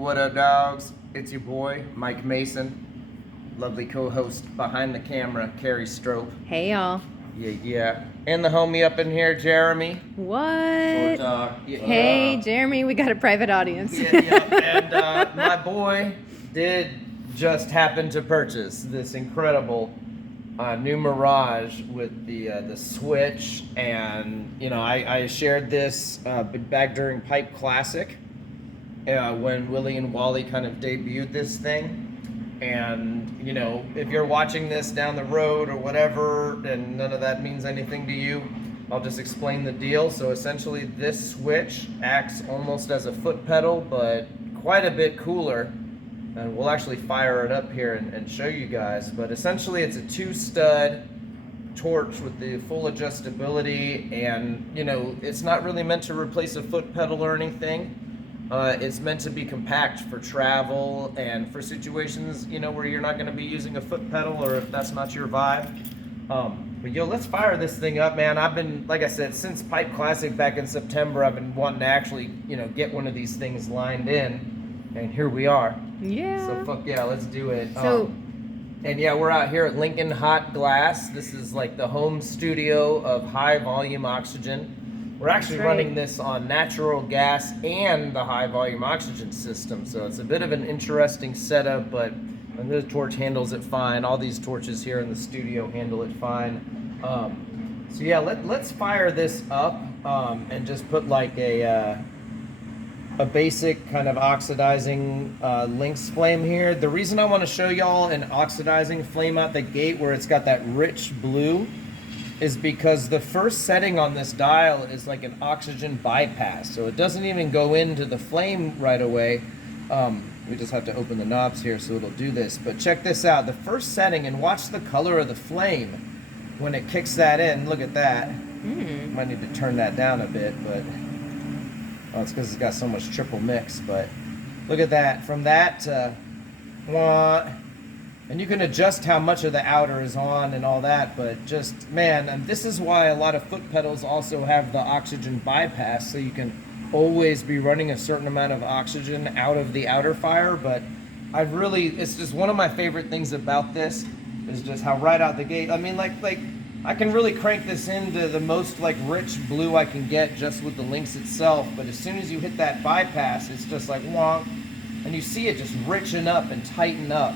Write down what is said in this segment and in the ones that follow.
What up, dogs? It's your boy, Mike Mason. Lovely co-host behind the camera, Carrie Strope. Hey, y'all. Yeah. And the homie up in here, Jeremy. What? Hey, Jeremy, we got a private audience. And my boy did just happen to purchase this incredible new Mirage with the switch, and I shared this back during Pipe Classic when Willie and Wally kind of debuted this thing. And if you're watching this down the road or whatever, and none of that means anything to you, I'll just explain the deal. So essentially, this switch acts almost as a foot pedal, but quite a bit cooler. And we'll actually fire it up here and show you guys. But essentially, it's a 2-stud torch with the full adjustability, and it's not really meant to replace a foot pedal or anything. It's meant to be compact for travel and for situations where you're not going to be using a foot pedal, or if that's not your vibe. But let's fire this thing up, man. I've been, like I said, since Pipe Classic back in September, I've been wanting to actually get one of these things lined in, and here we are. Yeah. So fuck yeah, let's do it. And we're out here at Lincoln Hot Glass. This is like the home studio of high volume oxygen. We're actually running this on natural gas and the high volume oxygen system. So it's a bit of an interesting setup, but the torch handles it fine. All these torches here in the studio handle it fine. Let's fire this up and just put like a basic kind of oxidizing Lynx flame here. The reason I want to show y'all an oxidizing flame out the gate where it's got that rich blue is because the first setting on this dial is like an oxygen bypass. So it doesn't even go into the flame right away. We just have to open the knobs here so it'll do this. But check this out. The first setting, and watch the color of the flame when it kicks that in. Look at that. Might need to turn that down a bit, but it's because it's got so much triple mix. But look at that. From that to and you can adjust how much of the outer is on and all that, but just, man, and this is why a lot of foot pedals also have the oxygen bypass, so you can always be running a certain amount of oxygen out of the outer fire. But it's just one of my favorite things about this is just how right out the gate, I mean, like I can really crank this into the most like rich blue I can get just with the Lynx itself, but as soon as you hit that bypass, it's just like wonk, and you see it just richen up and tighten up.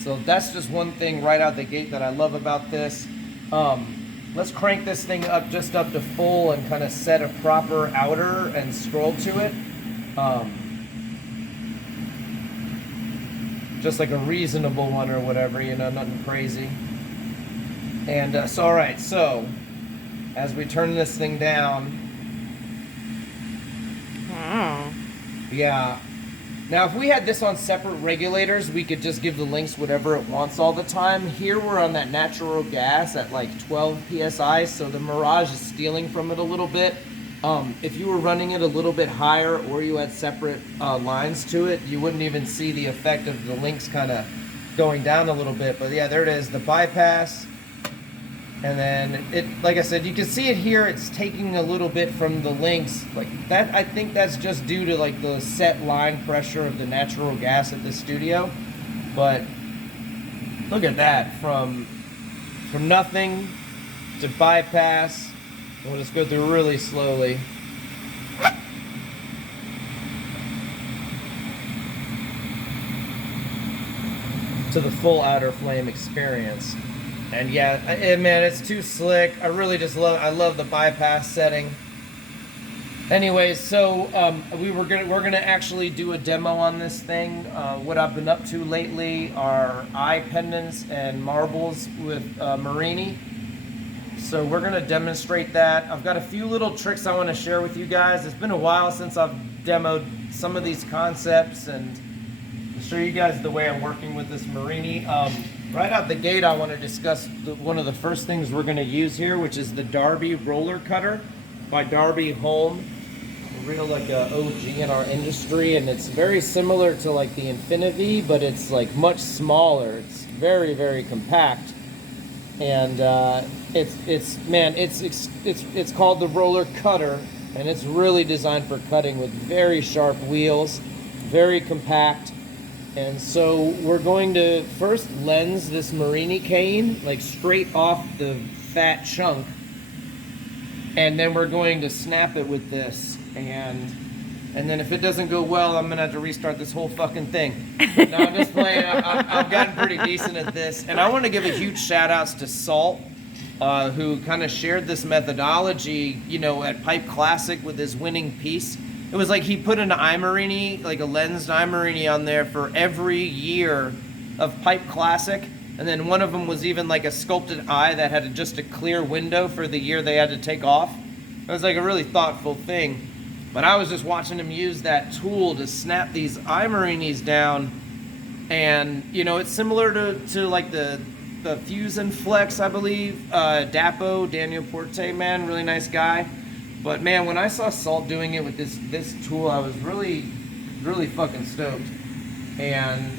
So that's just one thing right out the gate that I love about this. Let's crank this thing up just up to full and kind of set a proper outer and scroll to it. Just like a reasonable one or whatever, nothing crazy. And all right, so as we turn this thing down, yeah. Now, if we had this on separate regulators, we could just give the Lynx whatever it wants all the time. Here, we're on that natural gas at like 12 PSI, so the Mirage is stealing from it a little bit. If you were running it a little bit higher, or you had separate lines to it, you wouldn't even see the effect of the Lynx kind of going down a little bit. But yeah, there it is, the bypass. And then it, like I said, you can see it here, it's taking a little bit from the Lynx. Like that, I think that's just due to like the set line pressure of the natural gas at the studio. But look at that, from nothing to bypass. We'll just go through really slowly. To the full outer flame experience. And yeah, man, it's too slick. I really just love the bypass setting. Anyways, so we're gonna actually do a demo on this thing. What I've been up to lately are eye pendants and marbles with Marini. So we're gonna demonstrate that. I've got a few little tricks I want to share with you guys. It's been a while since I've demoed some of these concepts, and I'll show you guys the way I'm working with this Marini. Right out the gate, I want to discuss one of the first things we're going to use here, which is the Darby roller cutter by Darby Home. A real like OG in our industry, and it's very similar to like the Infinity, but it's like much smaller. It's very, very compact, and it's called the roller cutter, and it's really designed for cutting with very sharp wheels, very compact. And so we're going to first lens this Marini cane, like straight off the fat chunk. And then we're going to snap it with this. And then if it doesn't go well, I'm gonna have to restart this whole fucking thing. No, I'm just playing. I've gotten pretty decent at this. And I want to give a huge shout outs to Salt, who kind of shared this methodology, you know, at Pipe Classic with his winning piece. It was like he put an iMarini, like a lensed iMarini on there for every year of Pipe Classic. And then one of them was even like a sculpted eye that had just a clear window for the year they had to take off. It was like a really thoughtful thing. But I was just watching him use that tool to snap these iMarinis down. And, you know, it's similar to like the Fuse and Flex, I believe. Dapo, Daniel Porte, man, really nice guy. But man, when I saw Salt doing it with this tool, I was really, really fucking stoked. And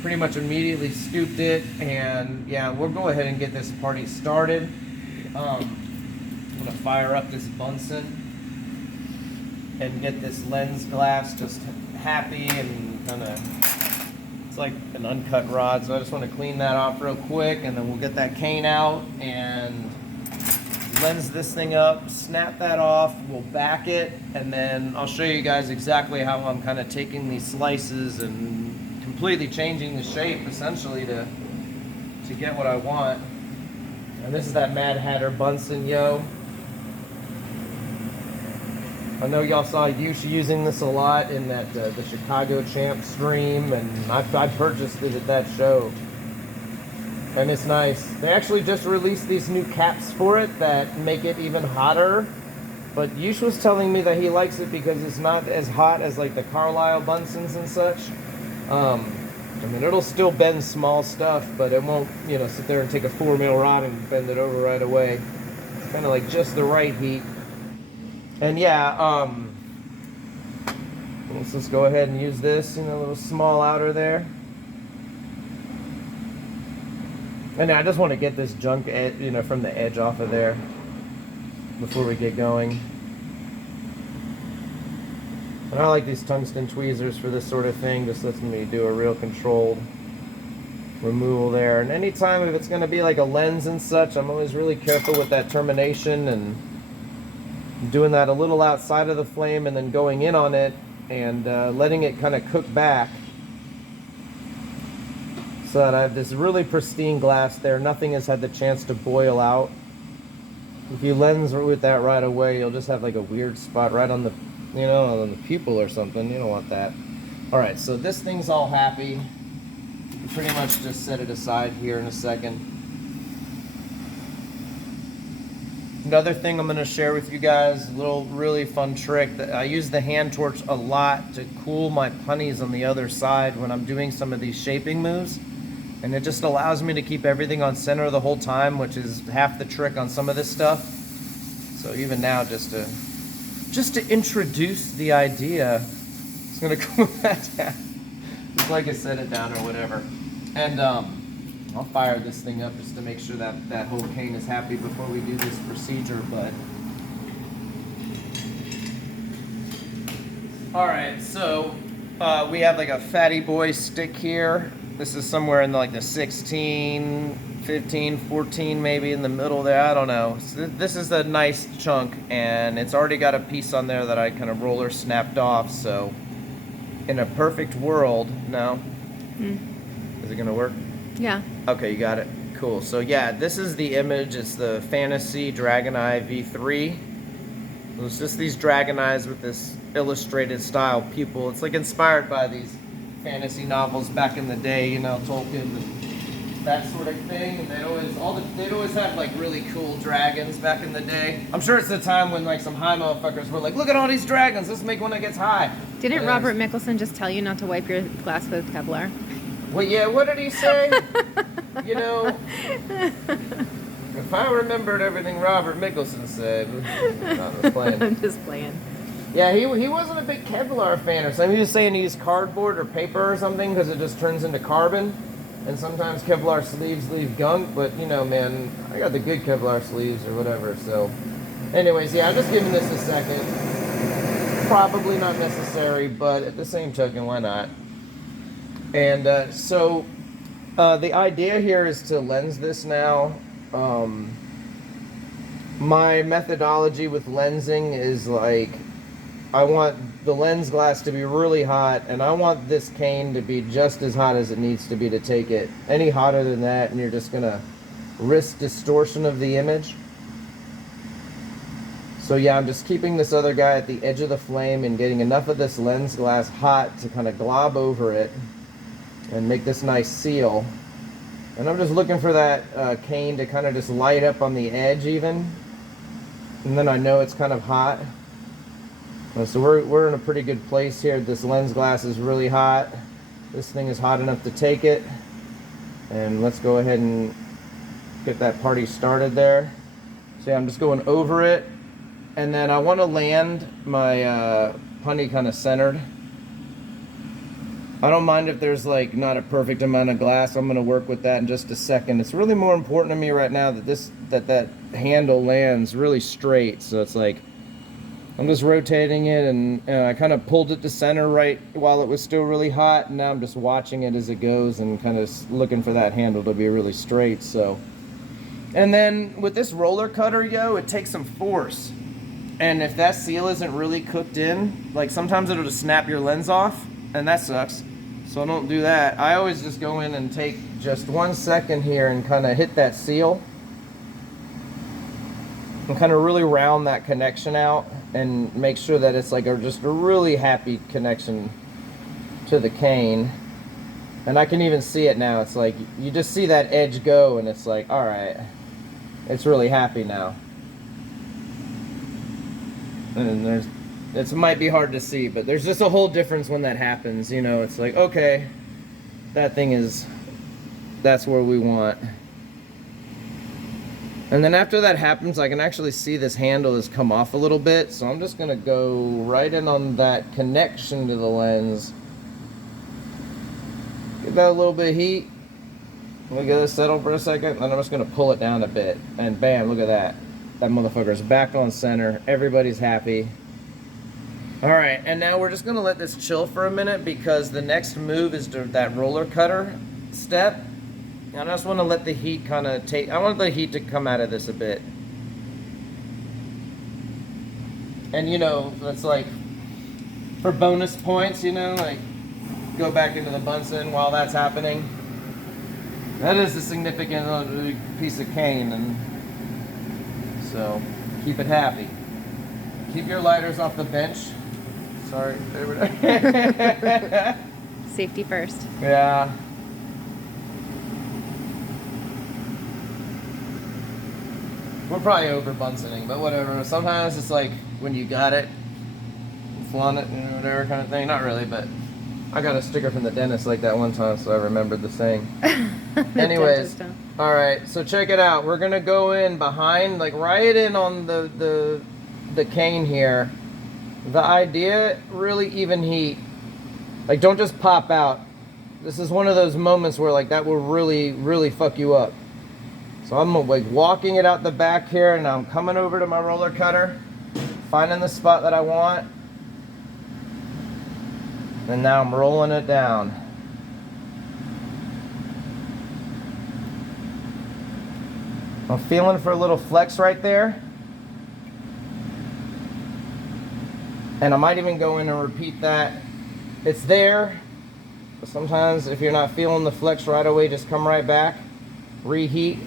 pretty much immediately scooped it. And yeah, we'll go ahead and get this party started. I'm gonna fire up this Bunsen and get this lens glass just happy and kind of, it's like an uncut rod, so I just want to clean that off real quick, and then we'll get that cane out and lens this thing up, snap that off, we'll back it, and then I'll show you guys exactly how I'm kind of taking these slices and completely changing the shape essentially to get what I want. And this is that Mad Hatter Bunsen, yo. I know y'all saw Yush using this a lot in that the Chicago Champ stream, and I purchased it at that show. And it's nice. They actually just released these new caps for it that make it even hotter. But Yush was telling me that he likes it because it's not as hot as like the Carlisle Bunsens and such. I mean, it'll still bend small stuff, but it won't, you know, sit there and take a 4 mil rod and bend it over right away. It's kind of like just the right heat. And yeah, let's just go ahead and use this, you know, a little small outer there. And I just want to get this junk, you know, from the edge off of there before we get going. And I like these tungsten tweezers for this sort of thing. Just lets me do a real controlled removal there. And anytime if it's going to be like a lens and such, I'm always really careful with that termination and doing that a little outside of the flame and then going in on it and letting it kind of cook back so that I have this really pristine glass there. Nothing has had the chance to boil out. If you lens with that right away, you'll just have like a weird spot right on the, you know, on the pupil or something. You don't want that. All right, so this thing's all happy. You pretty much just set it aside here in a second. Another thing I'm going to share with you guys, a little really fun trick. That I use the hand torch a lot to cool my punnies on the other side when I'm doing some of these shaping moves. And it just allows me to keep everything on center the whole time, which is half the trick on some of this stuff. So even now, just to introduce the idea, it's going to cool that down. Just like I set it down or whatever. And I'll fire this thing up just to make sure that that whole cane is happy before we do this procedure, but... Alright, so we have like a fatty boy stick here. This is somewhere in like the 16, 15, 14 maybe in the middle there, I don't know. So this is a nice chunk, and it's already got a piece on there that I kind of roller snapped off, so in a perfect world, no? Is it gonna work? Yeah. Okay, you got it. Cool. So yeah, this is the image. It's the Fantasy Dragon Eye V3. So it's just these dragon eyes with this illustrated style pupil. It's like inspired by these fantasy novels back in the day, you know, Tolkien, that sort of thing. And they'd always have like really cool dragons back in the day. I'm sure it's the time when like some high motherfuckers were like, look at all these dragons, let's make one that gets high. Didn't Robert Mickelson just tell you not to wipe your glass with Kevlar? Well, yeah, what did he say? You know, if I remembered everything Robert Mickelson said, I'm just playing. I'm just playing. Yeah, he wasn't a big Kevlar fan or something. He was saying he used cardboard or paper or something because it just turns into carbon. And sometimes Kevlar sleeves leave gunk, but you know, man, I got the good Kevlar sleeves or whatever. So, anyways, yeah, I'm just giving this a second. probably not necessary, but at the same token, why not? And the idea here is to lens this now. My methodology with lensing is like, I want the lens glass to be really hot, and I want this cane to be just as hot as it needs to be to take it. Any hotter than that, and you're just gonna risk distortion of the image. So yeah, I'm just keeping this other guy at the edge of the flame and getting enough of this lens glass hot to kind of glob over it and make this nice seal. And I'm just looking for that cane to kind of just light up on the edge even. And then I know it's kind of hot. So we're in a pretty good place here. This lens glass is really hot. This thing is hot enough to take it. And let's go ahead and get that party started there. So yeah, I'm just going over it. And then I want to land my punny kind of centered. I don't mind if there's like not a perfect amount of glass. I'm going to work with that in just a second. It's really more important to me right now that that handle lands really straight. So it's like I'm just rotating it, and I kind of pulled it to center right while it was still really hot. And now I'm just watching it as it goes and kind of looking for that handle to be really straight. So, and then with this roller cutter, it takes some force. And if that seal isn't really cooked in, like sometimes it'll just snap your lens off, and that sucks. So don't do that. I always just go in and take just 1 second here and kind of hit that seal and kind of really round that connection out and make sure that it's like just a really happy connection to the cane. And I can even see it now. It's like you just see that edge go, and it's like, all right, it's really happy now. And it might be hard to see, but there's just a whole difference when that happens. It's like, okay, that's where we want. And then after that happens, I can actually see this handle has come off a little bit. So I'm just gonna go right in on that connection to the lens. Give that a little bit of heat. Let me get this settled for a second. Then I'm just gonna pull it down a bit. And bam, look at that. That motherfucker's back on center. Everybody's happy. All right, and now we're just gonna let this chill for a minute because the next move is that roller cutter step. And I just want to let the heat I want the heat to come out of this a bit. And that's like, for bonus points, like, go back into the Bunsen while that's happening. That is a significant piece of cane, and so keep it happy. Keep your lighters off the bench. Sorry. Safety first. Yeah. We're probably over Bunsening, but whatever. Sometimes it's like when you got it, flaunt it, whatever kind of thing. Not really, but I got a sticker from the dentist like that one time, so I remembered the saying. Anyways, all right. So check it out. We're gonna go in behind, like right in on the cane here. The idea, really even heat. Like, don't just pop out. This is one of those moments where like that will really, really fuck you up. So I'm like walking it out the back here, and I'm coming over to my roller cutter, finding the spot that I want, and now I'm rolling it down. I'm feeling for a little flex right there. And I might even go in and repeat that. It's there, but sometimes if you're not feeling the flex right away, just come right back, reheat.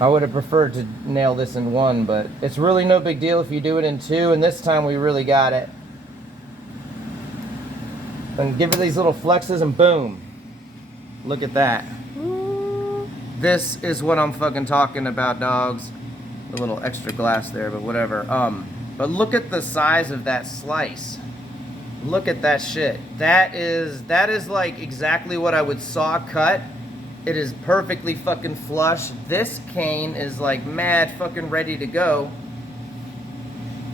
I would have preferred to nail this in one, but it's really no big deal if you do it in two, and this time we really got it. And give it these little flexes, and boom. Look at that. This is what I'm fucking talking about, dogs. A little extra glass there, but whatever. But look at the size of that slice. Look at that shit. That is like exactly what I would saw cut. It is perfectly fucking flush. This cane is like mad fucking ready to go.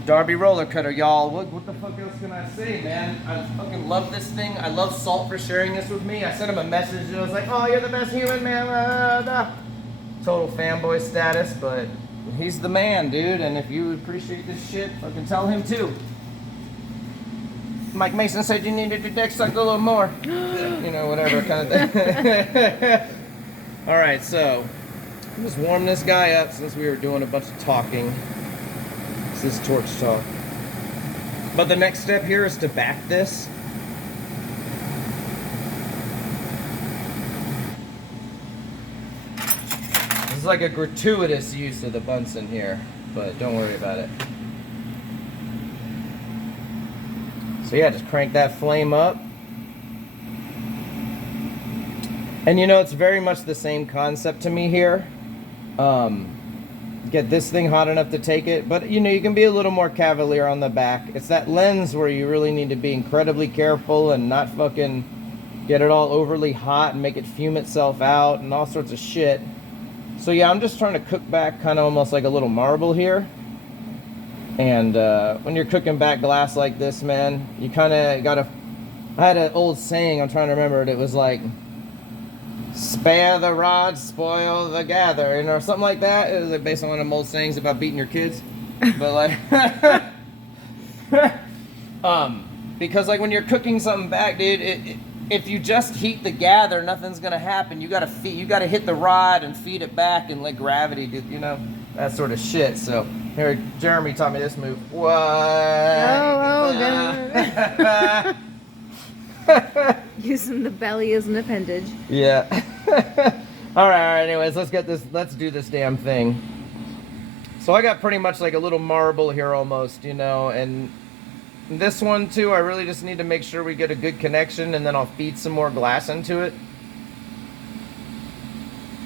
Darby roller cutter, y'all. What the fuck else can I say, man? I fucking love this thing. I love Salt for sharing this with me. I sent him a message and I was like, oh, you're the best human, man. Total fanboy status, but He's the man, dude, and if you appreciate this shit, fucking tell him too. Mike Mason said you needed your dick sucked a little more. You know, whatever kind of thing. Alright, so just warm this guy up since we were doing a bunch of talking. This is torch talk. But the next step here is to back this. This is like a gratuitous use of the Bunsen here, but don't worry about it. So yeah, just crank that flame up. And you know, it's very much the same concept to me here. Get this thing hot enough to take it, but you know, you can be a little more cavalier on the back. It's that lens where you really need to be incredibly careful and not fucking get it all overly hot and make it fume itself out and all sorts of shit. So yeah, I'm just trying to cook back kind of almost like a little marble here. And when you're cooking back glass like this, man, you kind of gotta... I had an old saying, I'm trying to remember it. It was like, spare the rod, spoil the gathering, or something like that. It was like based on one of them old sayings about beating your kids. But like... because like when you're cooking something back, dude, if you just heat the gather, nothing's gonna happen. You gotta hit the rod and feed it back and let gravity do, you know, that sort of shit. So here, Jeremy taught me this move. What? Oh, God. Using the belly as an appendage. Yeah. all right. Anyways, let's do this damn thing. So I got pretty much like a little marble here almost, you know, and this one too, I really just need to make sure we get a good connection, and then I'll feed some more glass into it.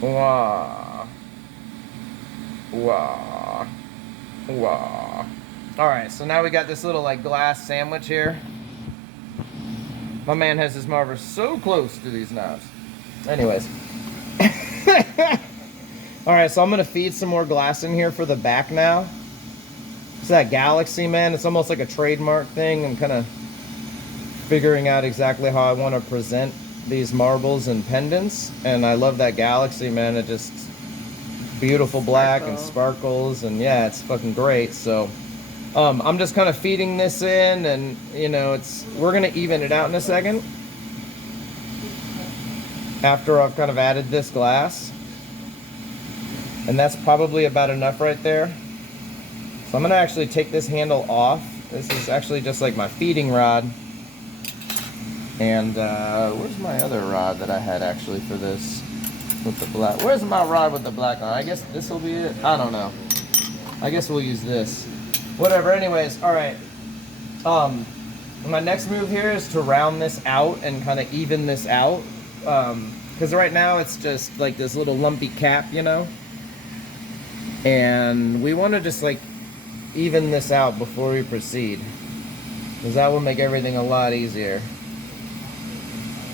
Wah. Wah. Wah. Alright, so now we got this little like glass sandwich here. My man has his marver so close to these knobs. Anyways. Alright, so I'm going to feed some more glass in here for the back now. It's that Galaxy, man. It's almost like a trademark thing. I'm kind of figuring out exactly how I want to present these marbles and pendants. And I love that Galaxy, man. It just beautiful black and sparkles. And yeah, it's fucking great. So I'm just kind of feeding this in, and you know, we're going to even it out in a second. After I've kind of added this glass. And that's probably about enough right there. So I'm going to actually take this handle off. This is actually just like my feeding rod. And where's my other rod that I had actually for this with the black? Where's my rod with the black on? I guess this will be it. I don't know. I guess we'll use this. Whatever. Anyways, all right. My next move here is to round this out and kind of even this out. Because right now it's just like this little lumpy cap, you know. And we want to just like even this out before we proceed, because that will make everything a lot easier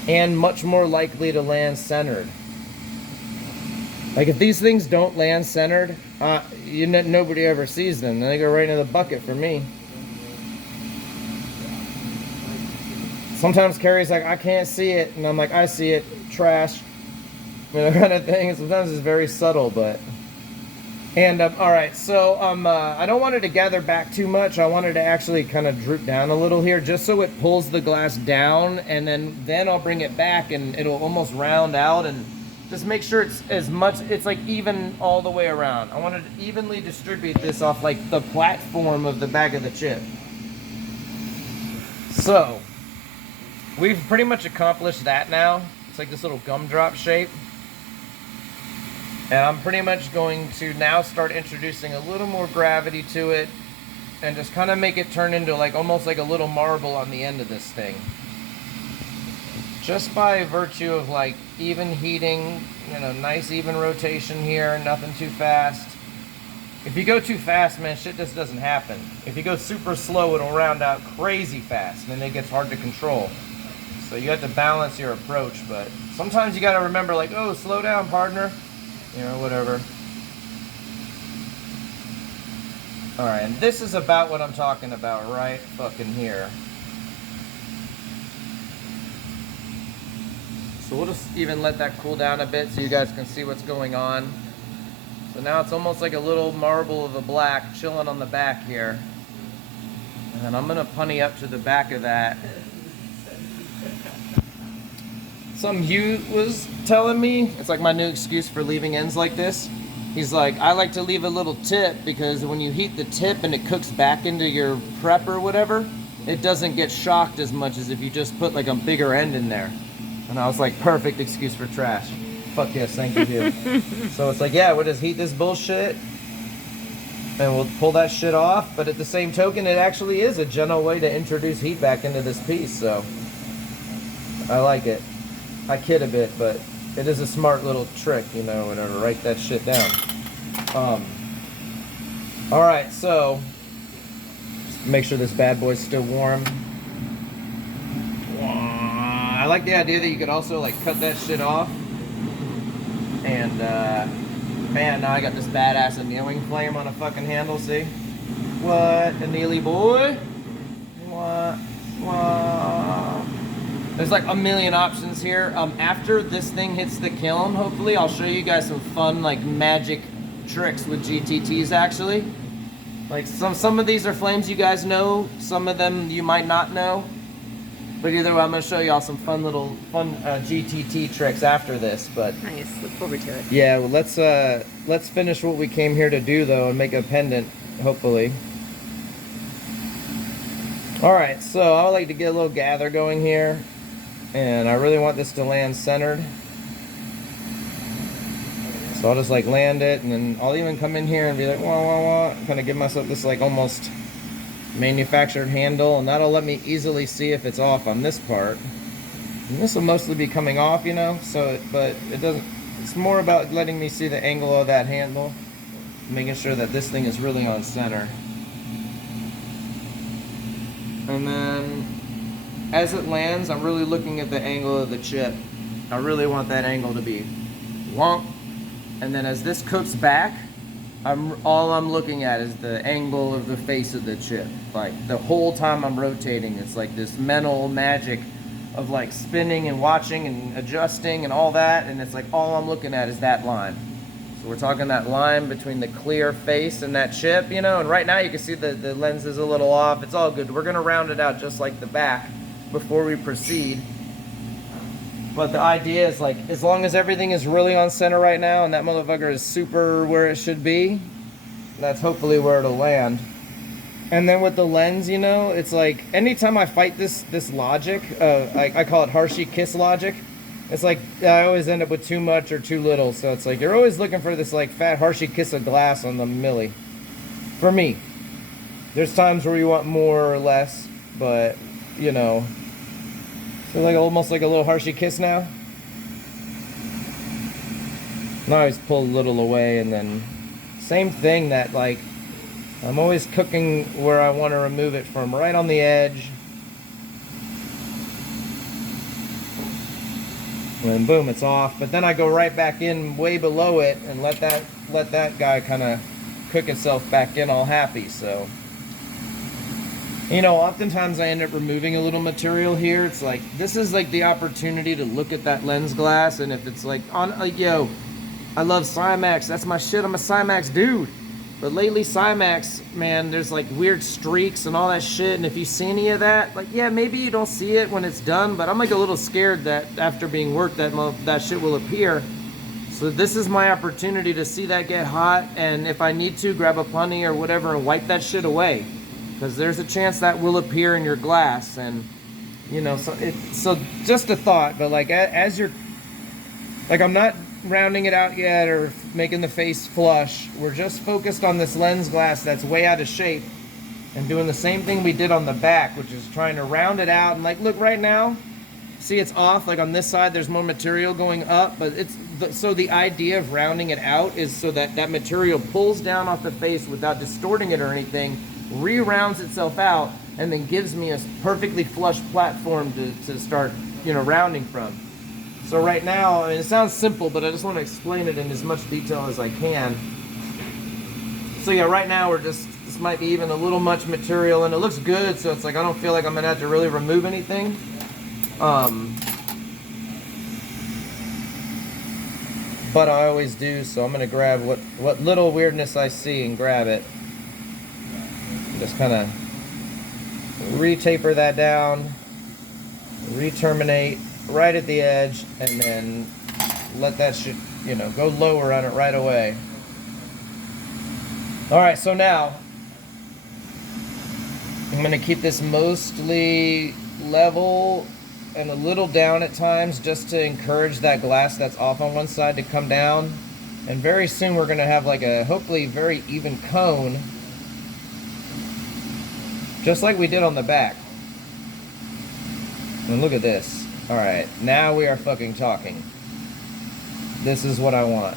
and much more likely to land centered. Like if these things don't land centered, nobody ever sees them. They go right into the bucket for me. Sometimes Carrie's like, I can't see it, and I'm like, I see it, trash, you know, kind of thing. Sometimes it's very subtle, but. And all right, so I don't want it to gather back too much. I want it to actually kind of droop down a little here, just so it pulls the glass down, and then I'll bring it back, and it'll almost round out, and just make sure it's like even all the way around. I want to evenly distribute this off like the platform of the bag of the chip. So we've pretty much accomplished that now. It's like this little gumdrop shape. And I'm pretty much going to now start introducing a little more gravity to it and just kind of make it turn into like almost like a little marble on the end of this thing. Just by virtue of like even heating, you know, nice even rotation here, nothing too fast. If you go too fast, man, shit just doesn't happen. If you go super slow, it'll round out crazy fast, and then it gets hard to control. So you have to balance your approach, but sometimes you got to remember like, oh, slow down, partner. You know, whatever. Alright, and this is about what I'm talking about right fucking here. So we'll just even let that cool down a bit so you guys can see what's going on. So now it's almost like a little marble of a black chilling on the back here. And then I'm gonna punny up to the back of that. Something Hugh was telling me, it's like my new excuse for leaving ends like this. He's like, I like to leave a little tip because when you heat the tip and it cooks back into your prep or whatever, it doesn't get shocked as much as if you just put like a bigger end in there. And I was like, perfect excuse for trash. Fuck yes, thank you, Hugh. So it's like, yeah, we'll just heat this bullshit and we'll pull that shit off. But at the same token, it actually is a gentle way to introduce heat back into this piece. So I like it. I kid a bit, but it is a smart little trick, you know, whatever. Write that shit down. All right, so just make sure this bad boy's still warm. I like the idea that you could also like cut that shit off. And man, now I got this badass annealing flame on a fucking handle. See what, annealy boy? What? There's like a million options here. After this thing hits the kiln, hopefully I'll show you guys some fun like magic tricks with GTTs actually. Like some of these are flames you guys know, some of them you might not know. But either way, I'm gonna show y'all some fun GTT tricks after this. But nice, look forward to it. yeah, well, let's finish what we came here to do though and make a pendant, hopefully. All right, so I would like to get a little gather going here. And I really want this to land centered. So I'll just like land it, and then I'll even come in here and be like, wah, wah, wah. Kind of give myself this like almost manufactured handle, and that'll let me easily see if it's off on this part. And this will mostly be coming off, you know, but it doesn't, it's more about letting me see the angle of that handle, making sure that this thing is really on center. And then as it lands, I'm really looking at the angle of the chip. I really want that angle to be wonk. And then as this cooks back, all I'm looking at is the angle of the face of the chip. Like the whole time I'm rotating, it's like this mental magic of like spinning and watching and adjusting and all that. And it's like all I'm looking at is that line. So we're talking that line between the clear face and that chip, you know. And right now you can see the lens is a little off. It's all good. We're gonna round it out just like the back before we proceed. But the idea is like, as long as everything is really on center right now and that motherfucker is super where it should be, that's hopefully where it'll land. And then with the lens, you know, it's like anytime I fight this logic, I call it Hershey kiss logic. It's like I always end up with too much or too little. So it's like you're always looking for this like fat Hershey kiss of glass on the Milli. For me, there's times where you want more or less, but you know. So like almost like a little Hershey kiss now. And I always pull a little away, and then same thing, that like I'm always cooking where I want to remove it from, right on the edge. And then boom, it's off. But then I go right back in way below it and let that guy kind of cook itself back in all happy. So you know, oftentimes I end up removing a little material here. It's like, this is like the opportunity to look at that lens glass, and if it's like, yo, I love Cymax, that's my shit, I'm a Cymax dude. But lately Cymax, man, there's like weird streaks and all that shit, and if you see any of that, like, yeah, maybe you don't see it when it's done, but I'm like a little scared that after being worked, that shit will appear. So this is my opportunity to see that get hot, and if I need to, grab a punny or whatever and wipe that shit away. Because there's a chance that will appear in your glass. And you know, so just a thought, but like as you're, like, I'm not rounding it out yet or making the face flush. We're just focused on this lens glass that's way out of shape and doing the same thing we did on the back, which is trying to round it out. And like, look right now, see it's off, like on this side there's more material going up, but so the idea of rounding it out is so that that material pulls down off the face without distorting it or anything, re-rounds itself out, and then gives me a perfectly flush platform to start, you know, rounding from. So right now, I mean, it sounds simple, but I just want to explain it in as much detail as I can. So yeah, right now this might be even a little much material, and it looks good, so it's like I don't feel like I'm gonna have to really remove anything. but I always do, so I'm gonna grab what little weirdness I see and grab it. Just kind of re-taper that down, re-terminate right at the edge, and then let that shit, you know, go lower on it right away. All right, so now I'm gonna keep this mostly level and a little down at times just to encourage that glass that's off on one side to come down. And very soon we're gonna have like a hopefully very even cone, just like we did on the back. And look at this. All right, now we are fucking talking. This is what I want.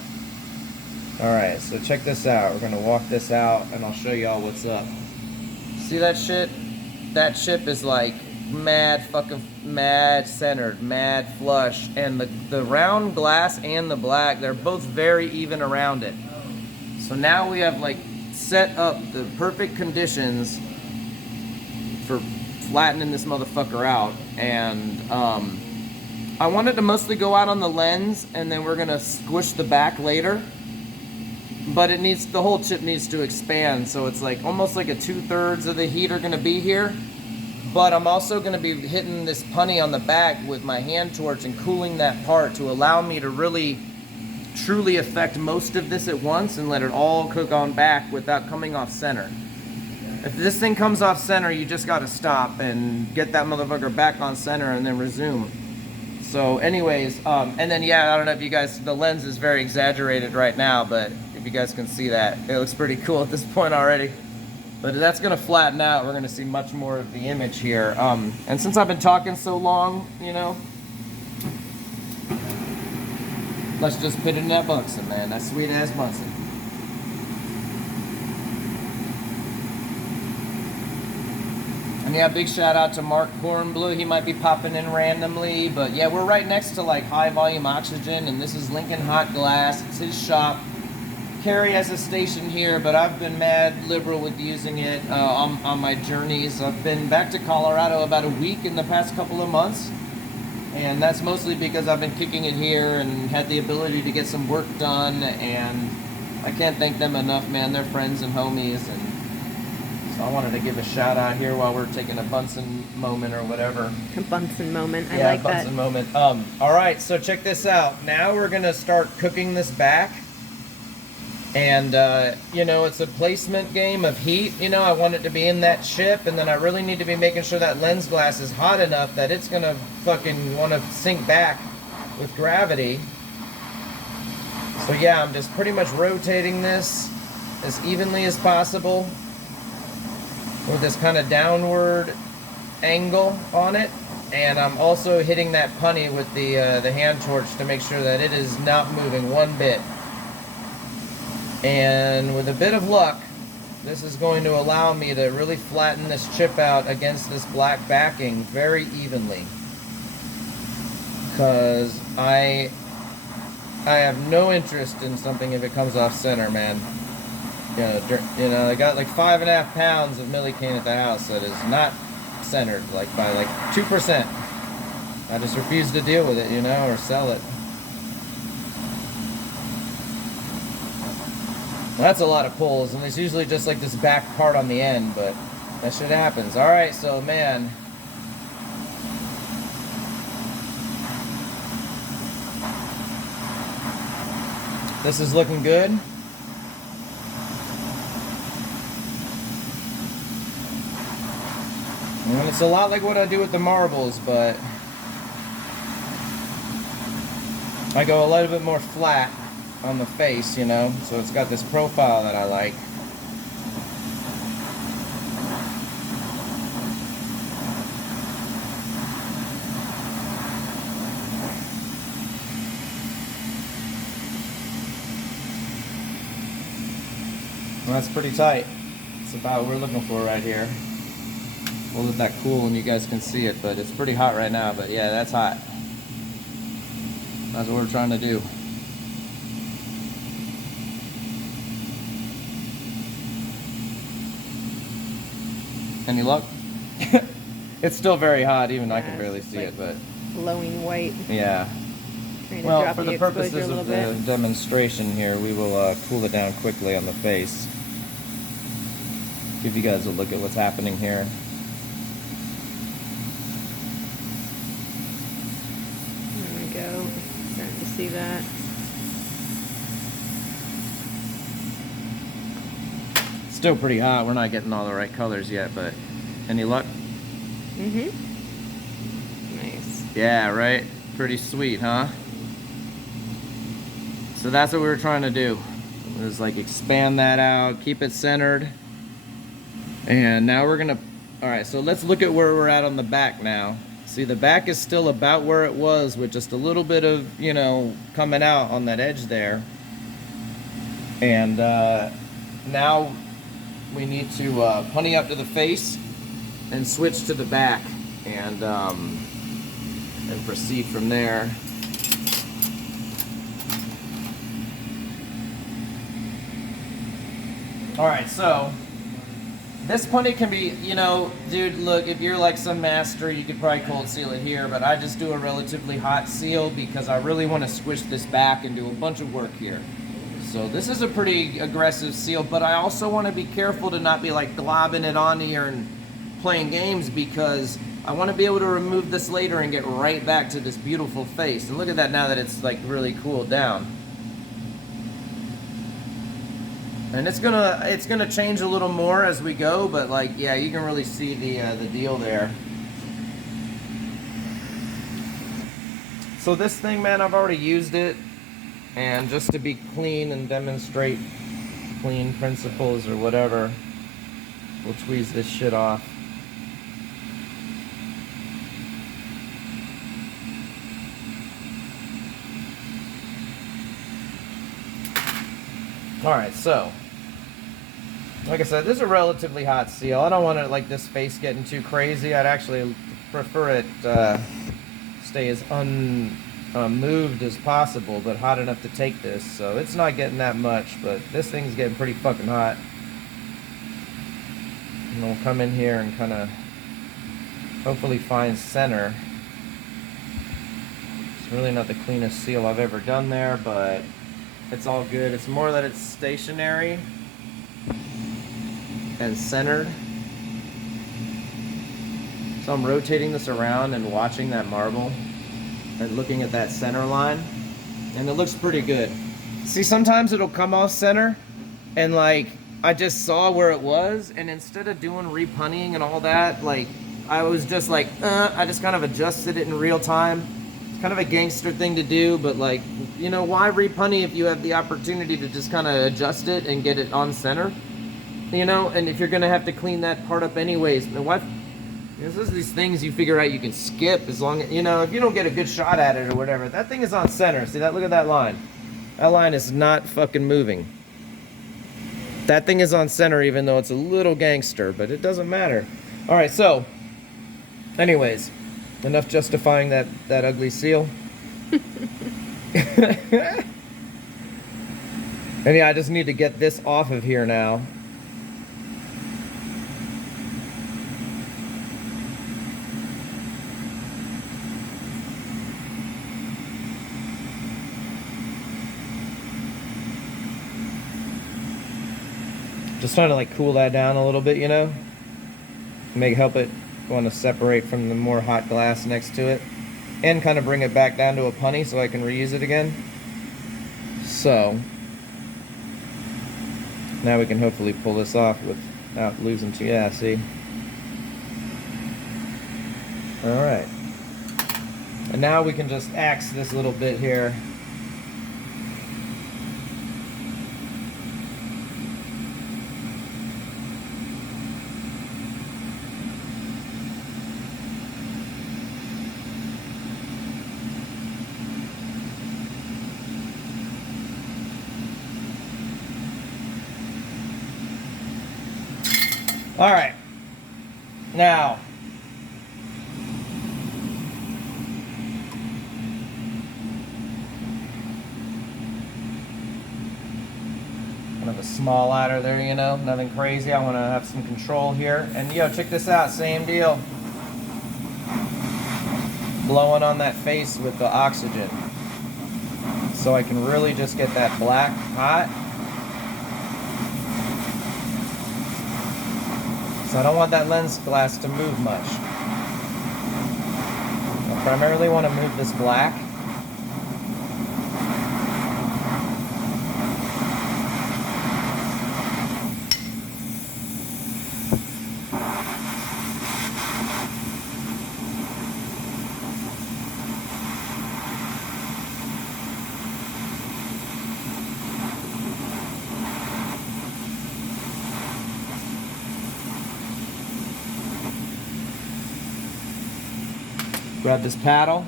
All right, so check this out. We're gonna walk this out and I'll show y'all what's up. See that shit? That chip is like mad centered, mad flush, and the round glass and the black, they're both very even around it. So now we have like set up the perfect conditions for flattening this motherfucker out. And I wanted to mostly go out on the lens, and then we're gonna squish the back later, but the whole chip needs to expand, so it's like almost like a 2/3 of the heat are gonna be here. But I'm also gonna be hitting this punny on the back with my hand torch and cooling that part to allow me to really truly affect most of this at once and let it all cook on back without coming off center. If this thing comes off center, you just gotta stop and get that motherfucker back on center and then resume. So anyways, and then yeah, I don't know if you guys, the lens is very exaggerated right now, but if you guys can see that, it looks pretty cool at this point already. But that's gonna flatten out. We're gonna see much more of the image here. And since I've been talking so long, you know, let's just put it in that Bunsen, man. That sweet ass Bunsen. And yeah, big shout out to Mark Cornblue. He might be popping in randomly, but yeah, we're right next to like high volume oxygen, and this is Lincoln Hot Glass. It's his shop. Carrie has a station here, but I've been mad liberal with using it on my journeys. I've been back to Colorado about a week in the past couple of months, and that's mostly because I've been kicking it here and had the ability to get some work done, and I can't thank them enough, man. They're friends and homies, and so I wanted to give a shout out here while we're taking a Bunsen moment or whatever. A Bunsen moment, I yeah, like that. Bunsen moment. All right, so check this out. Now we're gonna start cooking this back. And, you know, it's a placement game of heat. You know, I want it to be in that chip, and then I really need to be making sure that lens glass is hot enough that it's gonna fucking want to sink back with gravity. So yeah, I'm just pretty much rotating this as evenly as possible with this kind of downward angle on it. And I'm also hitting that punny with the hand torch to make sure that it is not moving one bit. And with a bit of luck, this is going to allow me to really flatten this chip out against this black backing very evenly. Because I have no interest in something if it comes off center, man. You know, I got like 5.5 pounds of Milli Pendant at the house that is not centered, like by like 2%. I just refuse to deal with it, you know, or sell it. That's a lot of pulls, and it's usually just like this back part on the end, but that shit happens. All right, so man, this is looking good. And it's a lot like what I do with the marbles, but I go a little bit more flat on the face, you know, so it's got this profile that I like. Well, that's pretty tight. It's about what we're looking for right here. We'll let that cool and you guys can see it, but it's pretty hot right now, but yeah, that's hot. That's what we're trying to do. Any luck? It's still very hot, even I can barely see it, but glowing white. yeah. Trying to Well, drop for the exposure purposes a little of bit. the demonstration here, we will cool it down quickly on the face. Give you guys a look at what's happening here. There we go. Starting to see that. Still pretty hot. We're not getting all the right colors yet, but any luck? Mm-hmm. Nice. Yeah, right? Pretty sweet, huh? So that's what we were trying to do. Was like expand that out, keep it centered. And now we're gonna, all right, so let's look at where we're at on the back now. See, the back is still about where it was with just a little bit of, you know, coming out on that edge there. And now we need to punny up to the face and switch to the back and proceed from there. All right, so this punny can be, you know, dude, look, if you're like some master, you could probably cold seal it here, but I just do a relatively hot seal because I really want to squish this back and do a bunch of work here. So this is a pretty aggressive seal, but I also want to be careful to not be like globbing it on here and playing games because I want to be able to remove this later and get right back to this beautiful face. And look at that now that it's like really cooled down. And it's gonna change a little more as we go, but like, yeah, you can really see the deal there. So this thing, man, I've already used it, and just to be clean and demonstrate clean principles or whatever, we'll tweeze this shit off. All right, so like I said, this is a relatively hot seal. I don't want to like this face getting too crazy. I'd actually prefer it stay as unmoved as possible, but hot enough to take this. So it's not getting that much, but this thing's getting pretty fucking hot. And we'll come in here and kind of hopefully find center. It's really not the cleanest seal I've ever done there, but it's all good. It's more that it's stationary and centered. So I'm rotating this around and watching that marble and looking at that center line, and it looks pretty good. See, sometimes it'll come off center and like I just saw where it was, and instead of doing repunning and all that, like I was just like I just kind of adjusted it in real time. It's kind of a gangster thing to do, but like, you know, why repunny if you have the opportunity to just kind of adjust it and get it on center? You know, and if you're gonna have to clean that part up anyways, and what? This is these things you figure out you can skip as long as, you know, if you don't get a good shot at it or whatever. That thing is on center. See that? Look at that line. That line is not fucking moving. That thing is on center even though it's a little gangster, but it doesn't matter. All right, so anyways, enough justifying that ugly seal. And yeah, I just need to get this off of here now. Just trying to like cool that down a little bit, you know, help it want to separate from the more hot glass next to it, and kind of bring it back down to a punny so I can reuse it again. So now we can hopefully pull this off without losing too. Yeah, see. All right, and now we can just axe this little bit here. All right, now kind of a small ladder there, you know, nothing crazy. I want to have some control here, and yo, check this out, same deal. Blowing on that face with the oxygen. so I can really just get that black hot. So I don't want that lens glass to move much. I primarily want to move this black. Grab this paddle.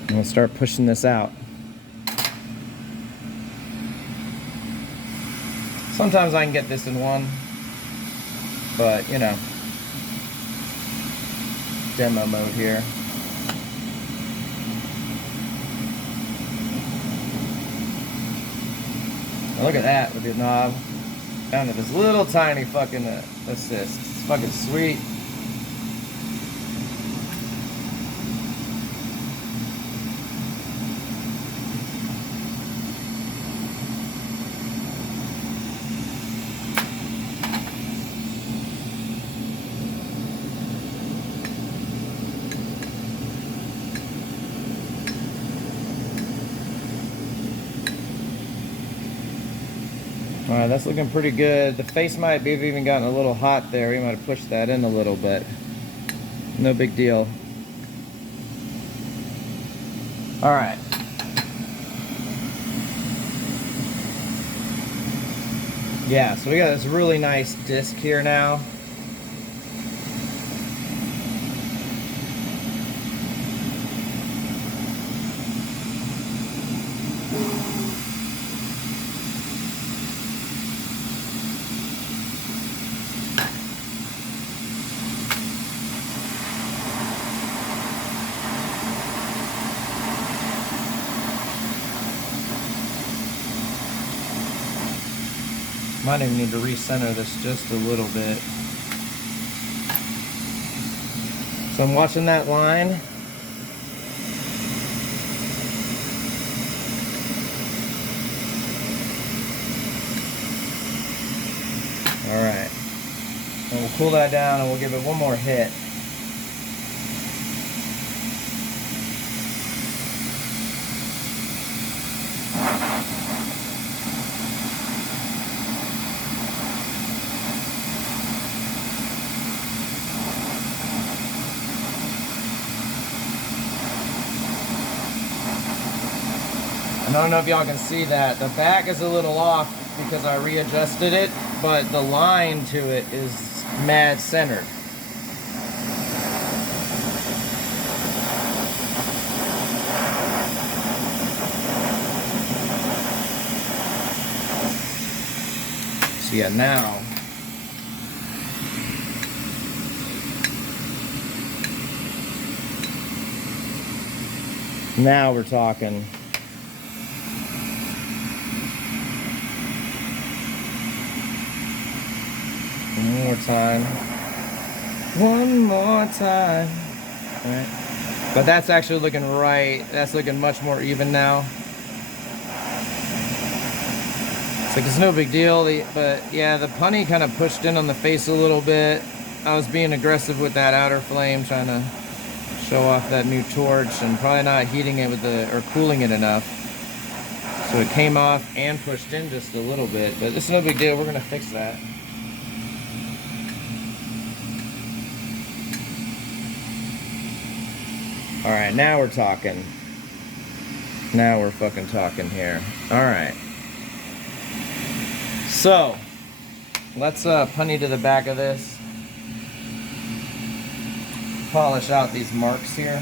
I'm gonna start pushing this out. Sometimes I can get this in one, but you know, demo mode here. Now look at that with the knob. Down to this little tiny fucking assist. It's fucking sweet. Alright, that's looking pretty good. The face might have even gotten a little hot there. We might have pushed that in a little bit. No big deal. Alright. Yeah, so we got this really nice disc here now. Might even need to recenter this just a little bit. So I'm watching that line. Alright. And we'll cool that down and we'll give it one more hit. I don't know if y'all can see that. The back is a little off because I readjusted it, but the line to it is mad centered. So yeah, now we're talking. One more time. One more time. All right. But that's actually looking right. That's looking much more even now. It's like it's no big deal. But yeah, the punny kind of pushed in on the face a little bit. I was being aggressive with that outer flame, trying to show off that new torch and probably not heating it with or cooling it enough. So it came off and pushed in just a little bit. But it's no big deal. We're gonna fix that. All right, now we're talking. Now we're fucking talking here. All right. So, let's punny to the back of this. Polish out these marks here.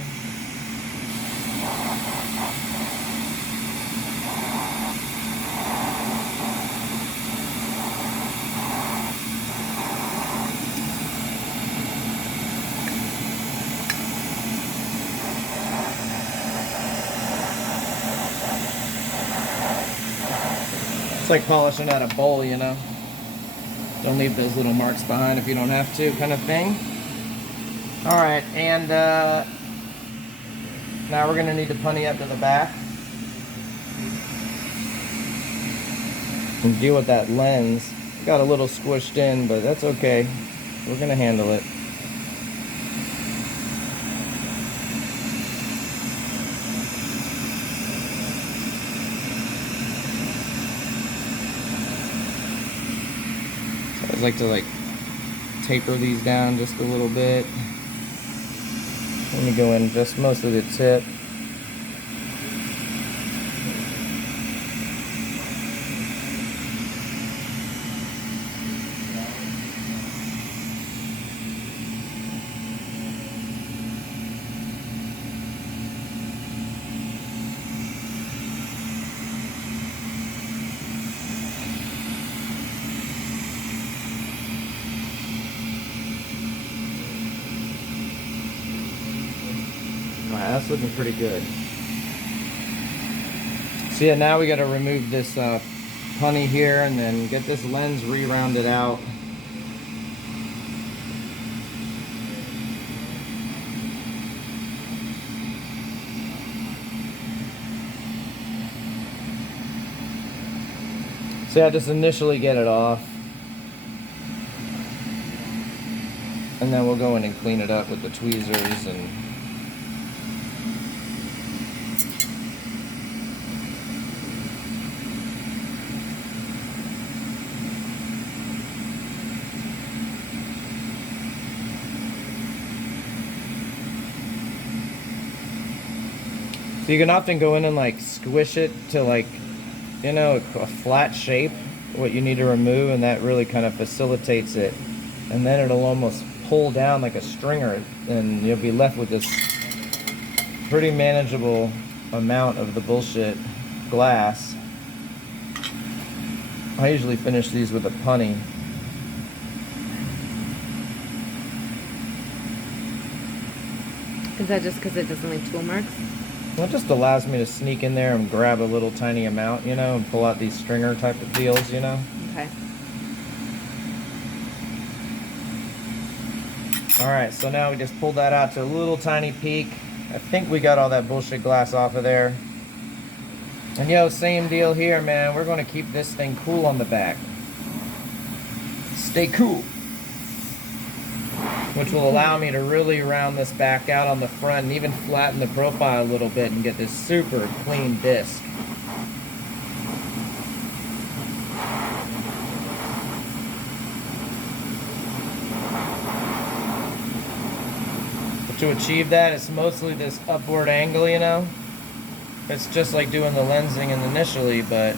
It's like polishing out a bowl, you know? Don't leave those little marks behind if you don't have to, kind of thing. All right, and now we're gonna need to punny up to the back and deal with that lens. Got a little squished in, but that's okay. We're gonna handle it. I like to taper these down just a little bit. Let me go in just most of the tip. Alright, that's looking pretty good. So yeah, now we got to remove this punny here and then get this lens re-rounded out. So yeah, just initially get it off. And then we'll go in and clean it up with the tweezers and so you can often go in and squish it to a flat shape, what you need to remove, and that really kind of facilitates it. And then it'll almost pull down like a stringer, and you'll be left with this pretty manageable amount of the bullshit glass. I usually finish these with a punny. Is that just because it doesn't leave tool marks? Well, it just allows me to sneak in there and grab a little tiny amount, and pull out these stringer type of deals, Okay. Alright, so now we just pulled that out to a little tiny peak. I think we got all that bullshit glass off of there. And same deal here, man. We're going to keep this thing cool on the back. Stay cool. Which will allow me to really round this back out on the front and even flatten the profile a little bit and get this super clean disc. But to achieve that, it's mostly this upward angle, It's just like doing the lensing initially, but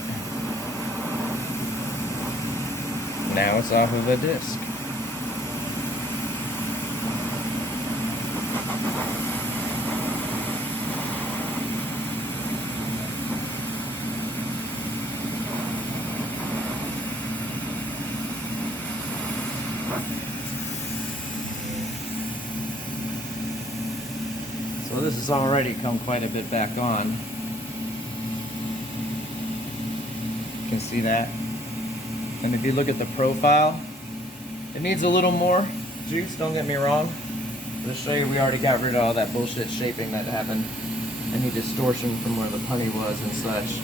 now it's off of the disc. So this has already come quite a bit back on. You can see that. And if you look at the profile, it needs a little more juice, don't get me wrong. But to show you, we already got rid of all that bullshit shaping that happened. Any distortion from where the punny was and such.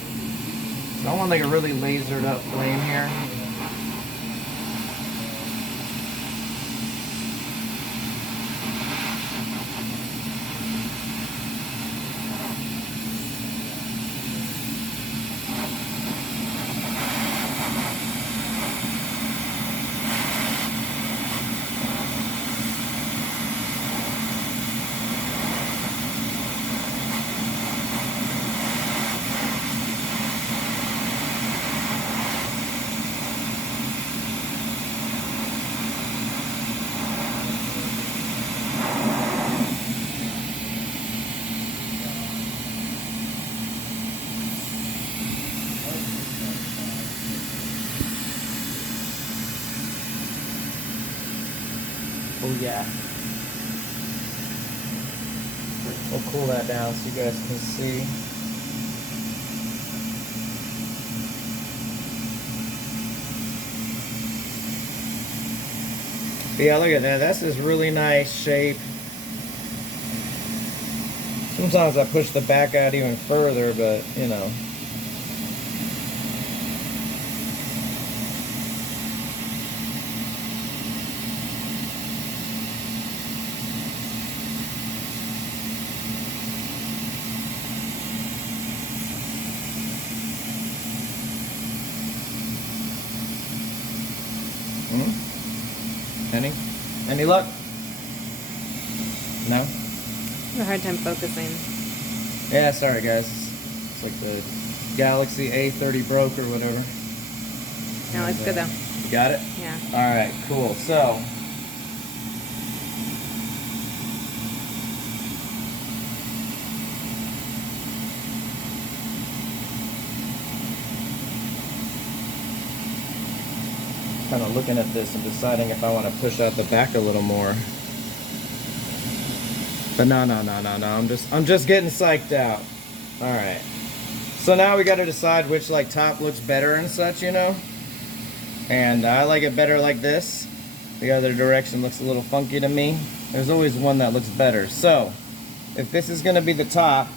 So I want a really lasered up flame here. Oh yeah. We'll cool that down so you guys can see. But yeah, look at that. That's this really nice shape. Sometimes I push the back out even further, but you know. Any luck? No? I have a hard time focusing. Yeah, sorry guys. It's like the Galaxy A30 broke or whatever. No, it's good though. You got it? Yeah. Alright, cool. So, kind of looking at this and deciding if I want to push out the back a little more. But no. I'm just getting psyched out. All right. So now we got to decide which like top looks better and such, you know. And I like it better like this. The other direction looks a little funky to me. There's always one that looks better. So if this is gonna be the top,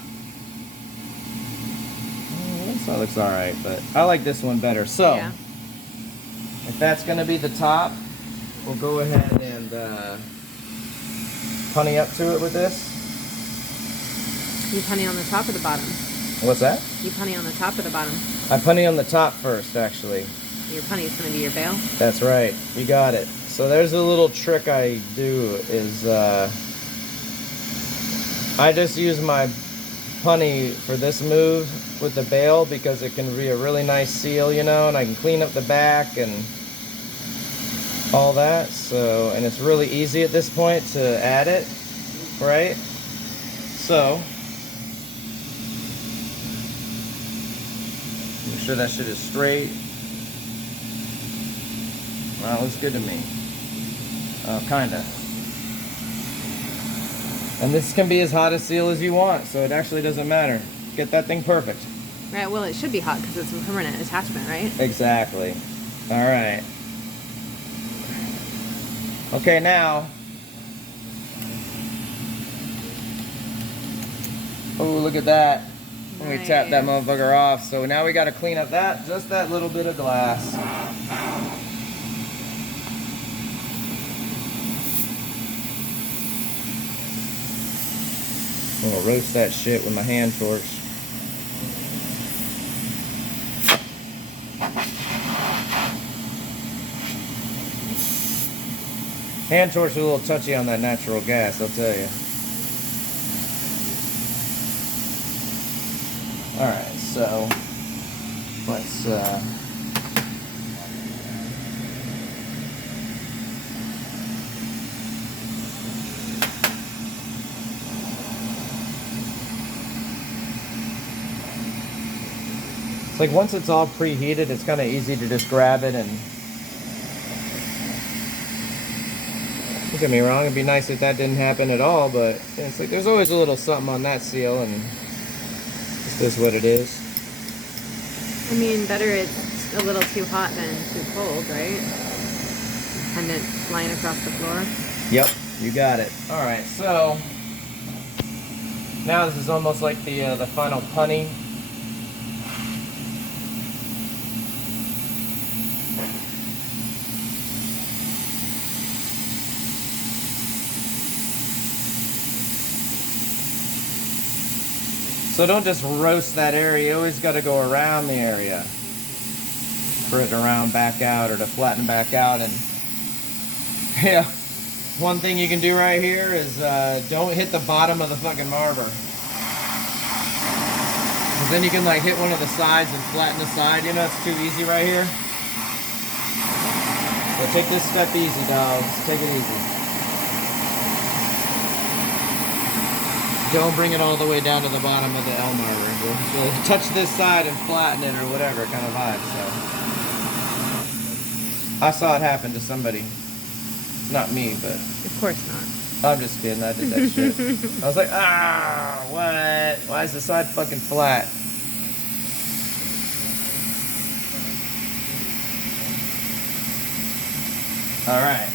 this one looks all right, but I like this one better. So. Yeah. If that's going to be the top, we'll go ahead and punny up to it with this. You punny on the top or the bottom? What's that? You punny on the top or the bottom? I punny on the top first, actually. Your punny is going to be your bail? That's right. You got it. So there's a little trick I do is I just use my punny for this move with the bail because it can be a really nice seal, you know, and I can clean up the back and all that. So, and it's really easy at this point to add it, right? So, make sure that shit is straight. Well, looks good to me. Kinda. And this can be as hot a seal as you want, so it actually doesn't matter. Get that thing perfect. Right, well it should be hot because it's a permanent attachment, right? Exactly. Alright. Okay, now. Oh, look at that. When we tap that motherfucker off. So now we gotta clean up that, just that little bit of glass. I'm gonna roast that shit with my hand torch. Hand torch is a little touchy on that natural gas, I'll tell you. Alright, so let's it's like once it's all preheated, it's kind of easy to just grab it and don't get me wrong, it'd be nice if that didn't happen at all, but it's like there's always a little something on that seal, and this is what it is. I mean, better it's a little too hot than too cold, right? Pendant flying across the floor. Yep, you got it. All right, so now this is almost like the final punny. So don't just roast that area, you always got to go around the area for it to round back out or to flatten back out. And yeah, one thing you can do right here is don't hit the bottom of the fucking marber. Because then you can like hit one of the sides and flatten the side, you know, it's too easy right here. So take this step easy, dogs, take it easy. Don't bring it all the way down to the bottom of the L marber. You'll touch this side and flatten it or whatever kind of vibe. So I saw it happen to somebody. Not me, but Of course not. I'm just kidding. I did that shit. I was like, ah, what? Why is the side fucking flat? All right.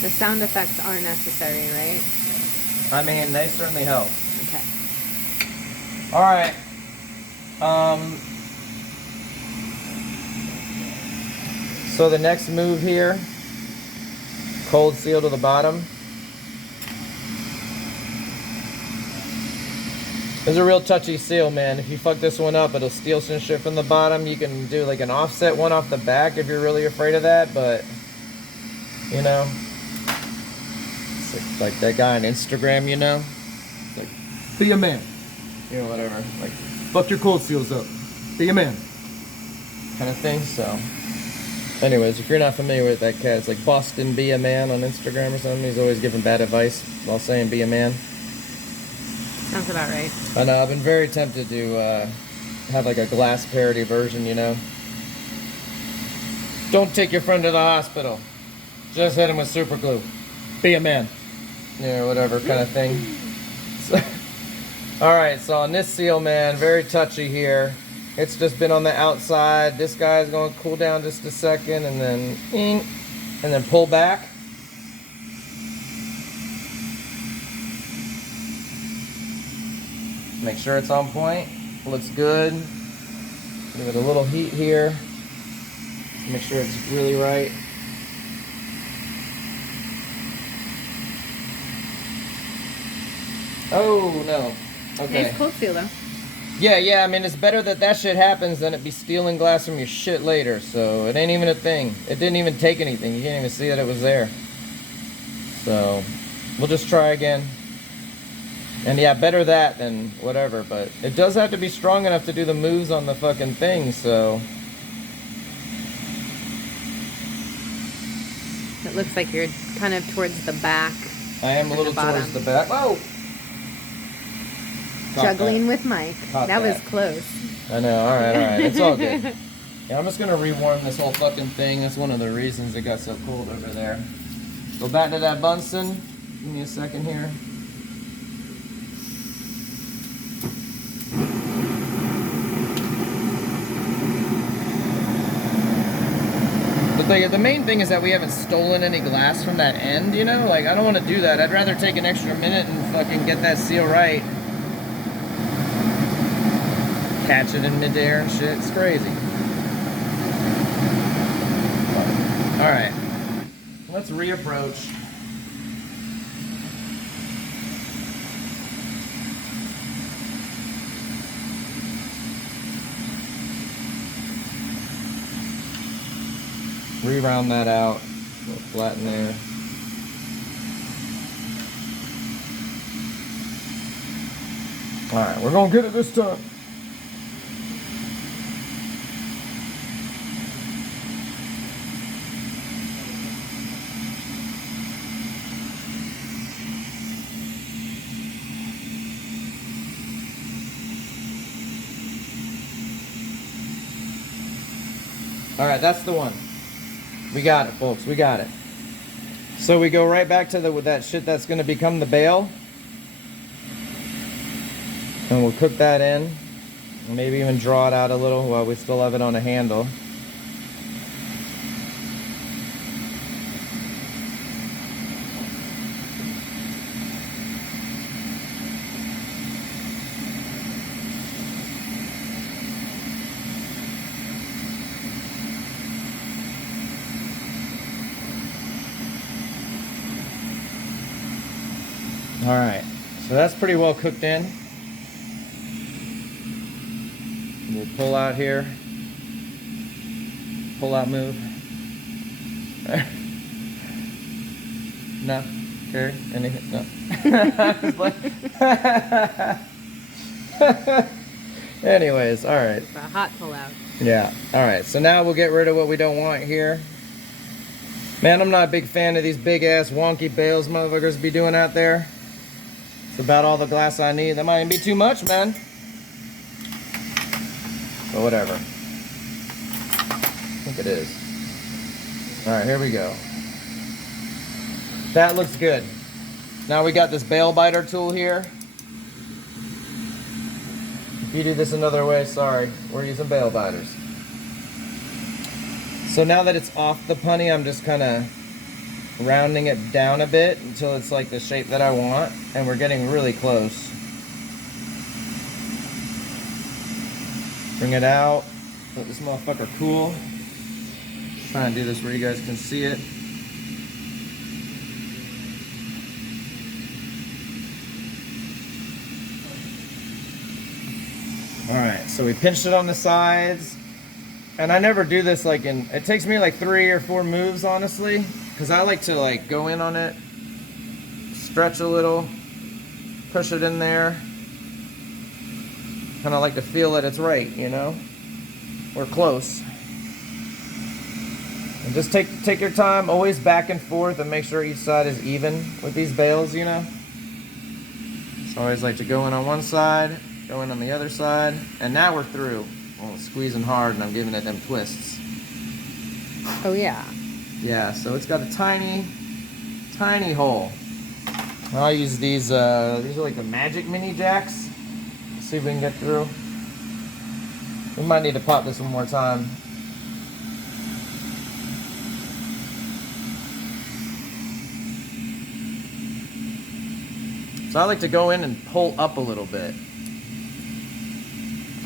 The sound effects are necessary, right? I mean, they certainly help. Okay. All right. So the next move here, cold seal to the bottom. It's a real touchy seal, man. If you fuck this one up, it'll steal some shit from the bottom. You can do like an offset one off the back if you're really afraid of that, but you know, it's like that guy on Instagram, you know? It's like, be a man. You know, whatever. Like, fuck your cold seals up. Be a man. Kind of thing, so. Anyways, if you're not familiar with that cat, it's like Boston Be a Man on Instagram or something. He's always giving bad advice while saying be a man. Sounds about right. I know, I've been very tempted to have like a glass parody version, you know? Don't take your friend to the hospital. Just hit him with super glue. Be a man. You know, whatever kind of thing. So, alright, so on this seal, man, very touchy here. It's just been on the outside. This guy's going to cool down just a second and then pull back. Make sure it's on point. Looks good. Give it a little heat here. Make sure it's really right. Oh no. Okay. Nice cold seal though. Yeah, I mean, it's better that that shit happens than it be stealing glass from your shit later, so it ain't even a thing. It didn't even take anything. You can't even see that it was there. So, we'll just try again. And yeah, better that than whatever, but it does have to be strong enough to do the moves on the fucking thing, so. It looks like you're kind of towards the back. I am a little towards the back. Oh! Juggling with Mike. That was close. I know, alright. It's all good. Yeah, I'm just gonna rewarm this whole fucking thing. That's one of the reasons it got so cold over there. Go back to that Bunsen. Give me a second here. But the main thing is that we haven't stolen any glass from that end, you know? Like, I don't want to do that. I'd rather take an extra minute and fucking get that seal right. Catch it in midair and shit. It's crazy. Alright. Let's reapproach. Re-round that out. A little flat in there. Alright, we're gonna get it this time. Alright, that's the one. We got it, folks. We got it. So we go right back to that shit that's going to become the bale. And we'll cook that in. Maybe even draw it out a little while we still have it on a handle. Alright, so that's pretty well cooked in. We'll pull out here. Pull out move. No? Carrie? Anything? No. Anyways, alright. It's a hot pull out. Yeah, alright, so now we'll get rid of what we don't want here. Man, I'm not a big fan of these big ass wonky bales motherfuckers be doing out there. It's about all the glass I need. That might even be too much, man. But whatever. I think it is. Alright, here we go. That looks good. Now we got this bale biter tool here. If you do this another way, sorry. We're using bale biters. So now that it's off the punny, I'm just kind of rounding it down a bit until it's like the shape that I want, and we're getting really close. Bring it out, let this motherfucker cool. Try and do this where you guys can see it. Alright, so we pinched it on the sides. And I never do this like in, it takes me like 3 or 4 moves, honestly. Because I like to like go in on it, stretch a little, push it in there. Kind of like to feel that it's right, you know? We're close. And just take your time, always back and forth, and make sure each side is even with these bales, you know? So I always like to go in on one side, go in on the other side, and now we're through. Well, squeezing hard, and I'm giving it them twists. Oh yeah. Yeah, so it's got a tiny, tiny hole. I use these are like the Magic Mini Jacks. Let's see if we can get through. We might need to pop this one more time. So I like to go in and pull up a little bit.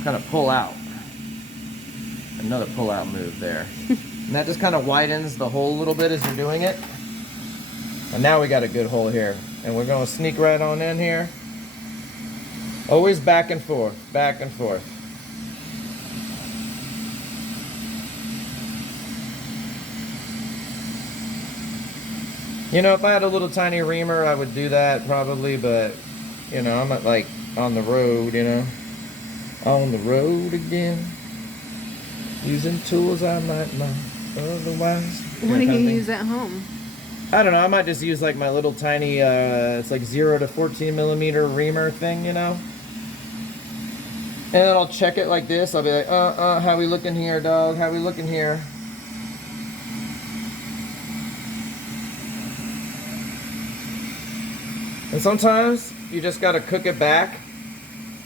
Kind of pull out. Another pull out move there. And that just kind of widens the hole a little bit as you're doing it. And now we got a good hole here. And we're going to sneak right on in here. Always back and forth, back and forth. You know, if I had a little tiny reamer, I would do that probably, but, you know, I'm not like on the road, you know. On the road again. Using tools I might not otherwise. What do you use at home? I don't know, I might just use like my little tiny, it's like 0 to 14 millimeter reamer thing, you know. And then I'll check it like this. I'll be like, how we looking here, dog? How we looking here? And sometimes you just gotta cook it back.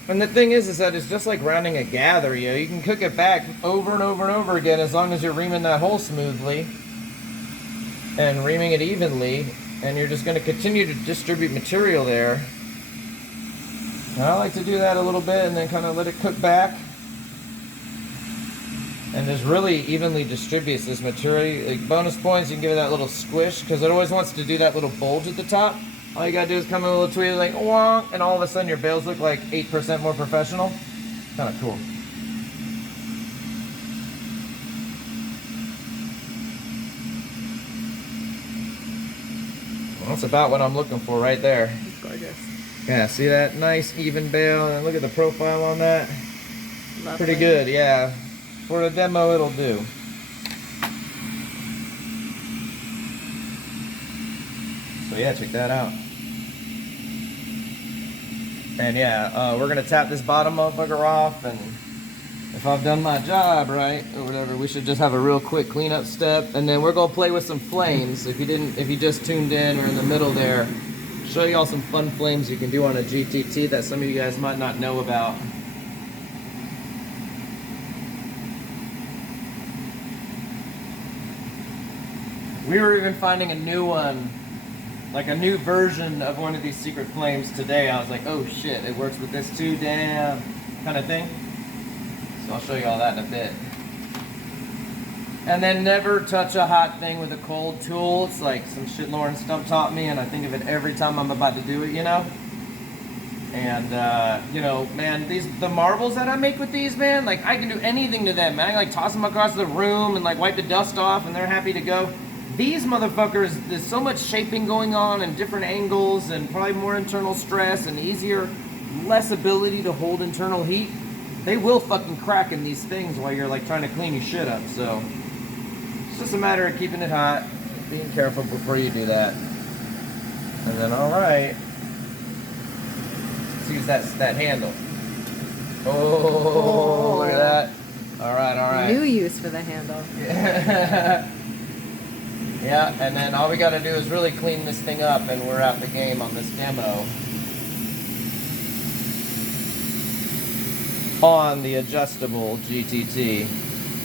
And the thing is that it's just like rounding a gather, you know. You can cook it back over and over and over again as long as you're reaming that hole smoothly and reaming it evenly, and you're just going to continue to distribute material there. And I like to do that a little bit and then kind of let it cook back, and just really evenly distributes this material. Like bonus points, you can give it that little squish because it always wants to do that little bulge at the top. All you gotta do is come in a little tweet like wonk, and all of a sudden your bales look like 8% more professional. Kind of cool. Well, that's about what I'm looking for right there. It's gorgeous. Yeah, see that nice even bale, and look at the profile on that. Lovely. Pretty good, yeah. For the demo, it'll do. So yeah, check that out. And yeah, we're gonna tap this bottom motherfucker off, and if I've done my job right or whatever, we should just have a real quick cleanup step, and then we're gonna play with some flames. If you just tuned in or in the middle there, show y'all some fun flames you can do on a GTT that some of you guys might not know about. We were even finding a new one, like a new version of one of these secret flames today. I was like, oh shit, it works with this too, damn, kind of thing. So I'll show you all that in a bit. And then never touch a hot thing with a cold tool. It's like some shit Lauren Stump taught me, and I think of it every time I'm about to do it, you know? And, you know, man, the marbles that I make with these, man, like, I can do anything to them, man. I can, like, toss them across the room and, like, wipe the dust off, and they're happy to go. These motherfuckers, there's so much shaping going on and different angles and probably more internal stress and less ability to hold internal heat. They will fucking crack in these things while you're like trying to clean your shit up. So it's just a matter of keeping it hot, being careful before you do that. And then, all right, let's use that handle. Oh, look at that. All right. New use for the handle. Yeah. Yeah, and then all we got to do is really clean this thing up, and we're out the game on this demo. On the adjustable GTT.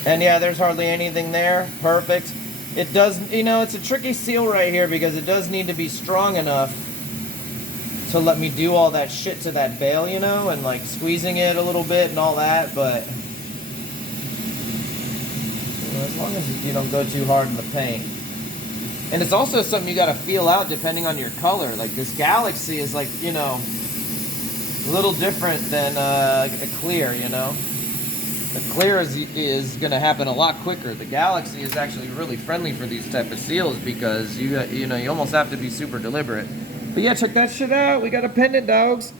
And yeah, there's hardly anything there. Perfect. It does, you know, it's a tricky seal right here because it does need to be strong enough to let me do all that shit to that bail, you know, and like squeezing it a little bit and all that, but you know, as long as you don't go too hard in the paint. And it's also something you got to feel out depending on your color. Like this Galaxy is like, you know, a little different than a clear, you know. The clear is going to happen a lot quicker. The Galaxy is actually really friendly for these type of seals because you know, you almost have to be super deliberate. But yeah, check that shit out. We got a pendant, dogs.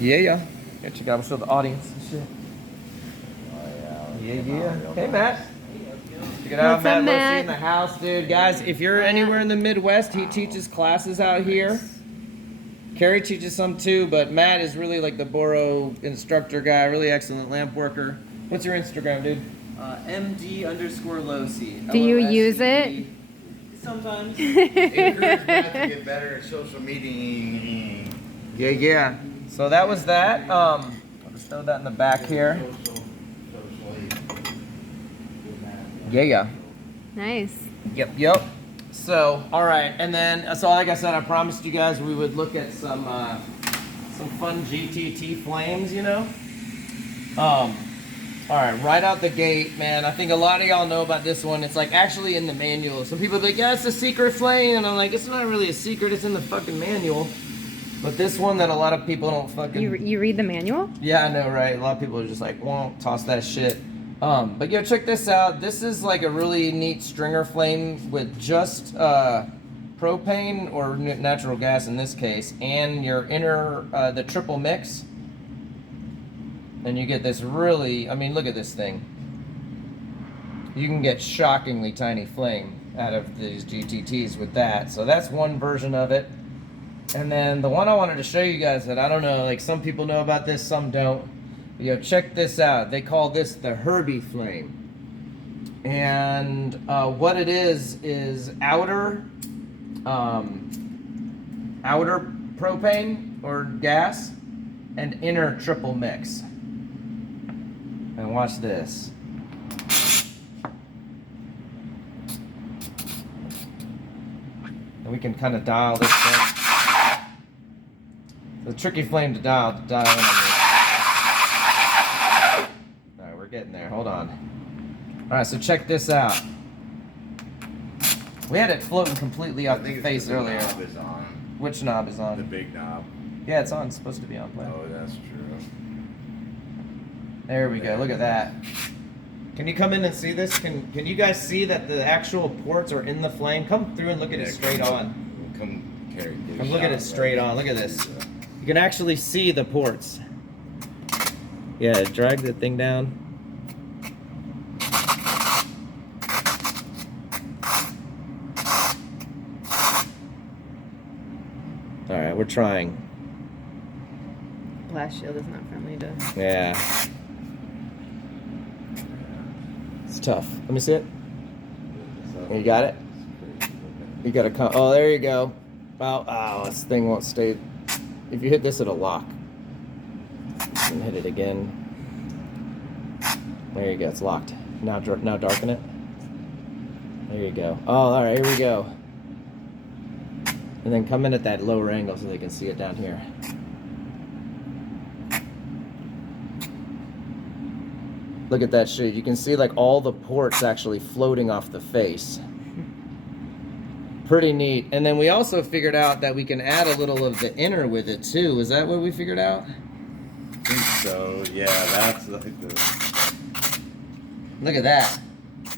Yeah. Yeah, check out. I'll show the audience and shit. Yeah. Hey, Matt. Check it out, Matt. Matt. In the house, dude. Guys, if you're anywhere in the Midwest, he teaches classes out here. Carrie teaches some too, but Matt is really like the Boro instructor guy. Really excellent lamp worker. What's your Instagram, dude? MD_Losi. Do you use it? Sometimes. Encourage Matt to get better at social media. Yeah. So that was that. I'll just throw that in the back here. Yeah. Nice. Yep. So, all right, and then so like I said, I promised you guys we would look at some fun GTT flames, you know. All right, right out the gate, man. I think a lot of y'all know about this one. It's like actually in the manual. Some people are like, yeah, it's a secret flame, and I'm like, it's not really a secret. It's in the fucking manual. But this one that a lot of people don't fucking. You read the manual? Yeah, I know, right? A lot of people are just like, won't toss that shit. But yo, check this out. This is like a really neat stringer flame with just propane or natural gas in this case, and your inner the triple mix, and you get this really. I mean, look at this thing. You can get shockingly tiny flame out of these GTTs with that. So that's one version of it. And then the one I wanted to show you guys that I don't know, like some people know about this, some don't. Yo, check this out. They call this the Herbie flame. And what it is outer propane or gas and inner triple mix. And watch this. And we can kind of dial this thing. It's a tricky flame to dial in on this. Alright, we're getting there. Hold on. Alright, so check this out. We had it floating completely off the face earlier. Knob is on. Which knob is on? The big knob. Yeah, it's on. It's supposed to be on. Play. Oh, that's true. There we go. Look at that. Can you come in and see this? Can you guys see that the actual ports are in the flame? Come through and look at it straight on. Come, Carrie. Come look at it straight on. Look at this. You can actually see the ports. Yeah, drag the thing down. Alright, we're trying. Blast shield is not friendly to. Yeah. It's tough. Let me see it. You got it? You gotta come. Oh, there you go. Oh, this thing won't stay. If you hit this, it'll lock. And hit it again. There you go. It's locked. Now darken it. There you go. Oh, all right. Here we go. And then come in at that lower angle so they can see it down here. Look at that shit. You can see like all the ports actually floating off the face. Pretty neat. And then we also figured out that we can add a little of the inner with it too. Is that what we figured out? I think so. Yeah, that's like the. Look at that.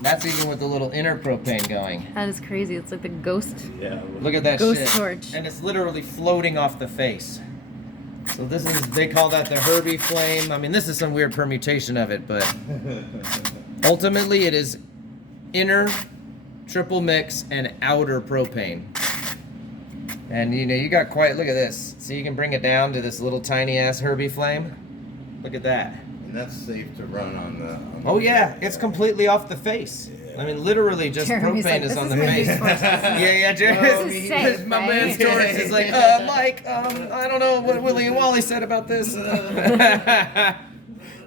That's even with the little inner propane going. That is crazy. It's like the ghost. Yeah. Look at that Ghost shit. torch. And it's literally floating off the face. So this is, they call that the Herbie flame. I mean, this is some weird permutation of it, but ultimately it is inner triple mix and outer propane. And you know, you got quite, look at this. So you can bring it down to this little tiny ass Herbie flame. Look at that. And that's safe to run on the. Oh yeah, it's completely off the face. I mean, literally just Jeremy's propane like, is "This on is the gonna face. be torches." Yeah, Jeremy. This is safe, My man right? Torres is like, Mike, I don't know what Willie and Wally said about this.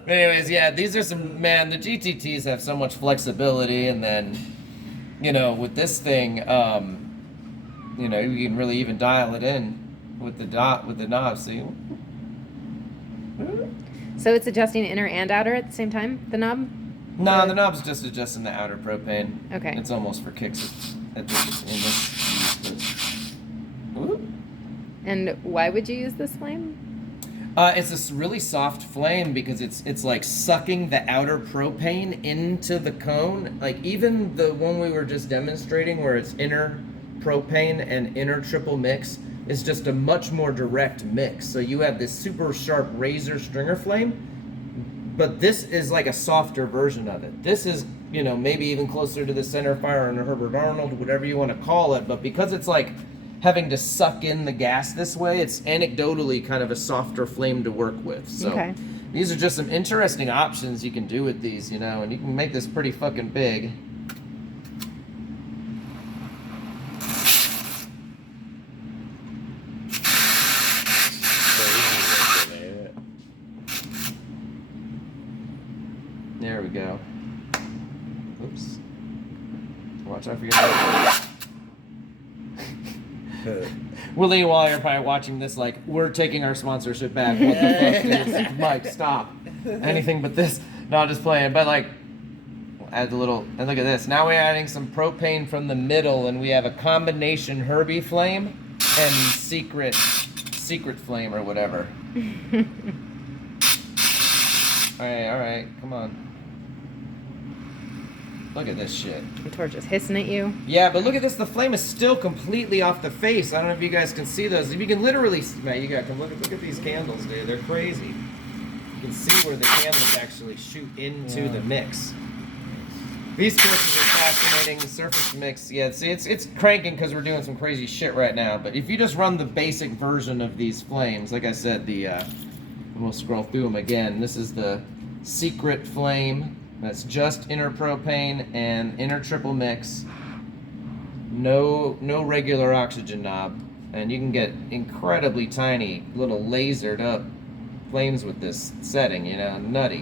Anyways, yeah, these are some, man, the GTTs have so much flexibility, and then, you know, with this thing, you know, you can really even dial it in with the knob, see? So it's adjusting inner and outer at the same time, the knob? No, the knob's just adjusting the outer propane. Okay. It's almost for kicks at this, in this. Ooh. And why would you use this flame? It's this really soft flame because it's like sucking the outer propane into the cone. Like even the one we were just demonstrating where it's inner propane and inner triple mix is just a much more direct mix. So you have this super sharp razor stringer flame, but this is like a softer version of it. This is, you know, maybe even closer to the center fire and Herbert Arnold, whatever you want to call it, but because it's like having to suck in the gas this way, it's anecdotally kind of a softer flame to work with. So Okay. these are just some interesting options you can do with these, you know, and you can make this pretty fucking big. There we go. Oops. Watch out for your Willie, while you're probably watching this, like, we're taking our sponsorship back. What the fuck, dude? Mike, stop. Anything but this. Not just playing, but like, add a little, and look at this. Now we're adding some propane from the middle, and we have a combination Herbie flame and secret flame or whatever. All right, come on. Look at this shit. The torch is hissing at you. Yeah, but look at this. The flame is still completely off the face. I don't know if you guys can see those. If you can literally, man, you gotta come look at these candles, dude. They're crazy. You can see where the candles actually shoot into the mix. These torches are fascinating. The surface mix, yeah. See, it's cranking because we're doing some crazy shit right now. But if you just run the basic version of these flames, like I said, we'll scroll through them again. This is the secret flame. That's just inner propane and inner triple mix. No regular oxygen knob. And you can get incredibly tiny little lasered up flames with this setting, you know, nutty.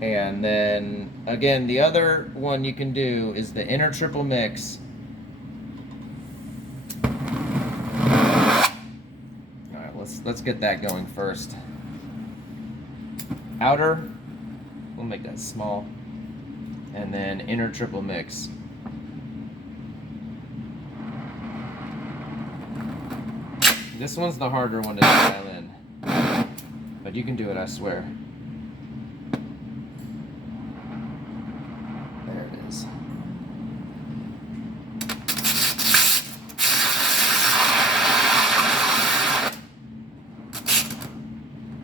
And then again, the other one you can do is the inner triple mix. Alright, let's get that going first. Outer, we'll make that small, and then inner triple mix. This one's the harder one to dial in, but you can do it, I swear. There it is.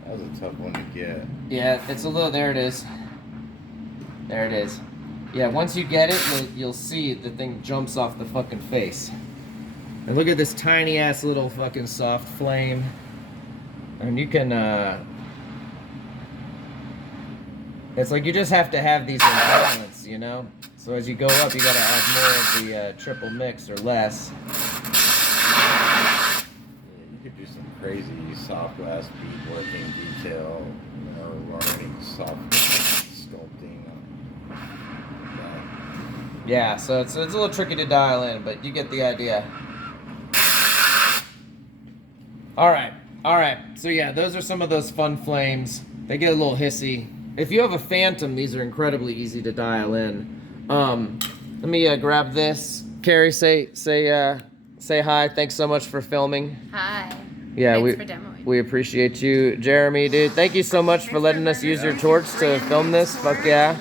That was a tough one to get. Yeah, it's a little, there it is. There it is. Yeah, once you get it, you'll see the thing jumps off the fucking face. And look at this tiny ass little fucking soft flame. And you can, it's like you just have to have these in balance, you know? So as you go up, you gotta add more of the triple mix or less. Yeah, you could do some crazy soft glass beadworking detail, you know, learning soft sculpting. Yeah, so it's a little tricky to dial in, but you get the idea. Alright. So yeah, those are some of those fun flames. They get a little hissy. If you have a Phantom, these are incredibly easy to dial in. Let me grab this. Carrie, say hi. Thanks so much for filming. Hi. Yeah, Thanks for demoing. we appreciate you. Jeremy, dude, thank you so much for letting us use your torch to film this. Fuck yeah.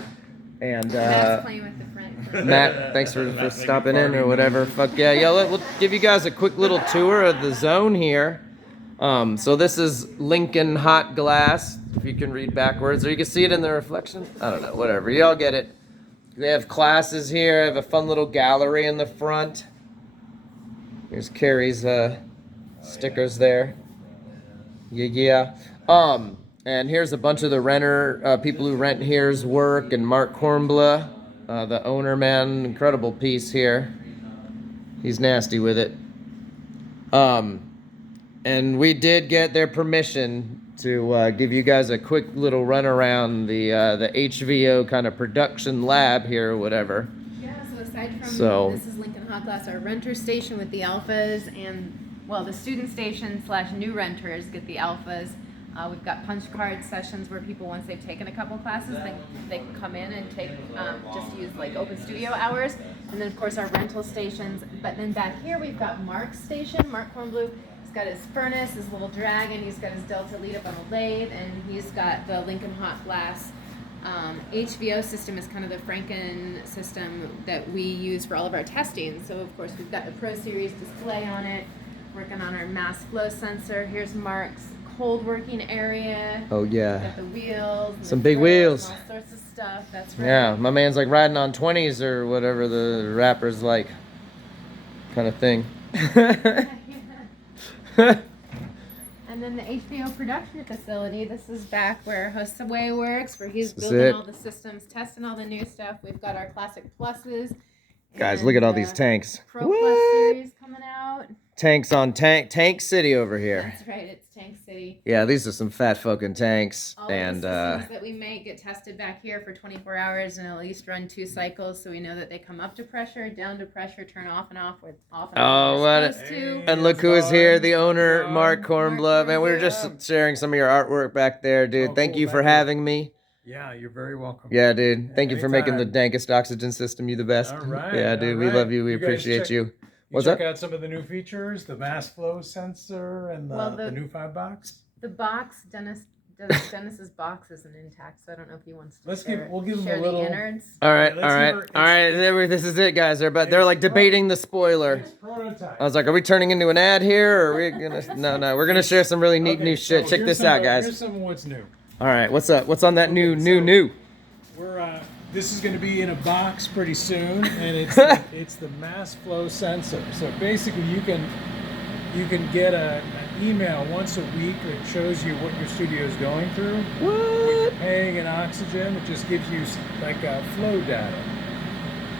And Matt's playing with the front. Matt, thanks for stopping in or whatever. Fuck yeah. Yeah, we'll give you guys a quick little tour of the zone here. So this is Lincoln Hot Glass, if you can read backwards, or you can see it in the reflection. I don't know, whatever. You all get it. They have classes here. They have a fun little gallery in the front. Here's Carrie's stickers there. Yeah. And here's a bunch of the renter, people who rent here's work, and Mark Hornbla, the owner, man, incredible piece here. He's nasty with it. And we did get their permission to give you guys a quick little run around the HVO kind of production lab here or whatever. Yeah, so aside from So- this is Lincoln Hot Glass, our renter station with the alphas, and well, the student station / new renters get the alphas. We've got punch card sessions where people, once they've taken a couple classes, they can come in and take just use like open studio hours. And then of course our rental stations. But then back here we've got Mark's station, Mark Kornblue. He's got his furnace, his little dragon. He's got his Delta lead up on a lathe, and he's got the Lincoln Hot Glass. HVO system is kind of the Franken system that we use for all of our testing. So of course we've got the Pro Series display on it, working on our mass flow sensor. Here's Mark's cold working area. Oh yeah. Got the wheels. And Some the big frills wheels. and all sorts of stuff. That's right. Yeah, my man's like riding on 20s or whatever the rapper's like, kind of thing. And then the HBO production facility. This is back where Josue works, where he's This is building it. all the systems, testing all the new stuff. We've got our classic pluses. Guys, and, look at all these tanks. Pro Plus series coming out. Tanks on Tank City over here. That's right, it's Tank City. Yeah, these are some fat fucking tanks. All And of the systems that we make get tested back here for 24 hours and at least run 2 cycles, so we know that they come up to pressure, down to pressure, turn off and off with off and on. Oh, when they're what supposed to. and look who is here, the owner, Mark Mark Kornbluff. Man, we were Kornbluff. just sharing some of your artwork back there, dude. Oh, Thank cool, you for thank you. having me. Yeah, you're very welcome. Yeah, dude. Thank you for making the Anytime. dankest oxygen system. You the best. All right. Yeah, dude. all We right. love you. We You guys appreciate check- you. You What's check up? out some of the new features, the mass flow sensor and the, Well, the the- new 5-box. The box, Dennis's box isn't intact, so I don't know if he wants to We'll give him share a little. the innards. All right, let's all right, hear- all right. This is it, guys. They're like It's- debating the spoiler. It's prototype. I was like, are we turning into an ad here, or are we gonna? No, we're gonna share some really neat Okay, new shit. so Check here's this some out, of- guys. Here's some of what's new. All right, what's up? What's on that new? We're this is going to be in a box pretty soon, and it's the mass flow sensor. So basically, you can get an email once a week that shows you what your studio is going through. What? Paying in oxygen, it just gives you like flow data.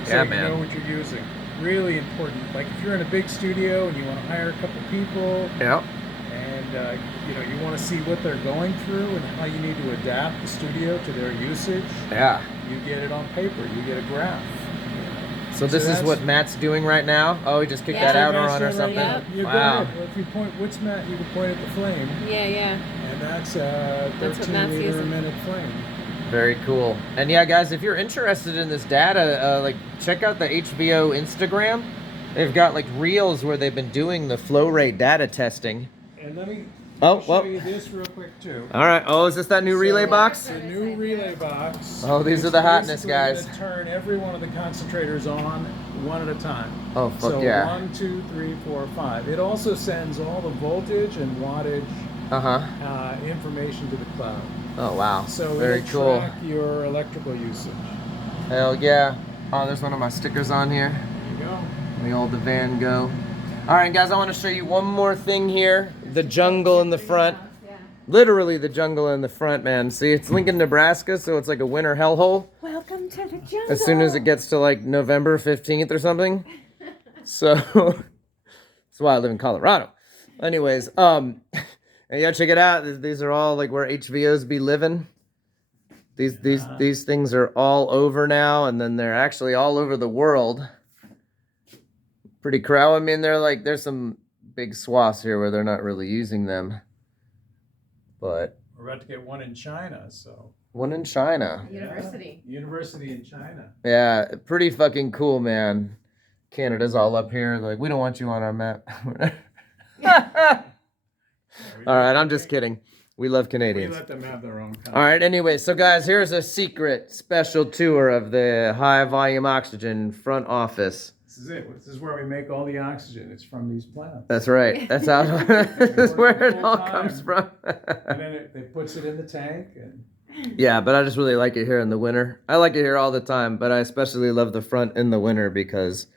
So Yeah, you man. know what you're using. Really important. Like if you're in a big studio and you want to hire a couple people, Yeah. and you want to see what they're going through and how you need to adapt the studio to their usage, Yeah. you get it on paper. You get a graph. So this is that's- what Matt's doing right now. Oh, he just kicked Yeah. that out Master on or right something. now. You're Wow. good. Well, if you point, what's Matt? You can point at the flame, Yeah. and that's what 13 Matt's liter a using. minute flame. Very cool. And yeah, guys, if you're interested in this data, like check out the HVO Instagram. They've got like reels where they've been doing the flow rate data testing. And let me Oh, show well. you this real quick too. All right. Oh, is this that new relay So, box? The new relay box. Oh, these is are the hotness, basically guys. gonna turn every one of the concentrators on one at a time. Oh, fuck So yeah. 1, 2, 3, 4, 5. It also sends all the voltage and wattage Uh-huh. information to the cloud. Oh, wow. So Very it'll cool. track your electrical usage. Hell yeah. Oh, there's one of my stickers on here. There you go. The old Van Gogh. All right, guys, I want to show you one more thing here. The jungle in the front. Yeah. Literally the jungle in the front, man. See, it's Lincoln, Nebraska, so it's like a winter hellhole. Welcome to the jungle. As soon as it gets to like November 15th or something. So that's why I live in Colorado. Anyways, yeah, check it out. These are all like where HVOs be living. These things are all over now, and then they're actually all over the world. Pretty crowd. I mean, there's some big swaths here where they're not really using them. But We're about to get one in China, so. one in China. University. Yeah, University in China. Yeah, pretty fucking cool, man. Canada's all up here. Like, we don't want you on our map. All right, I'm just kidding. We love We Canadians. let them have their own country. All right, anyway, so guys, here's a secret special tour of the high volume oxygen front office. This is it. This is where we make all the oxygen. It's from these plants. That's right. That's how this is where it all comes from. And then it puts it in the tank. And Yeah, but I just really like it here in the winter. I like it here all the time, but I especially love the front in the winter because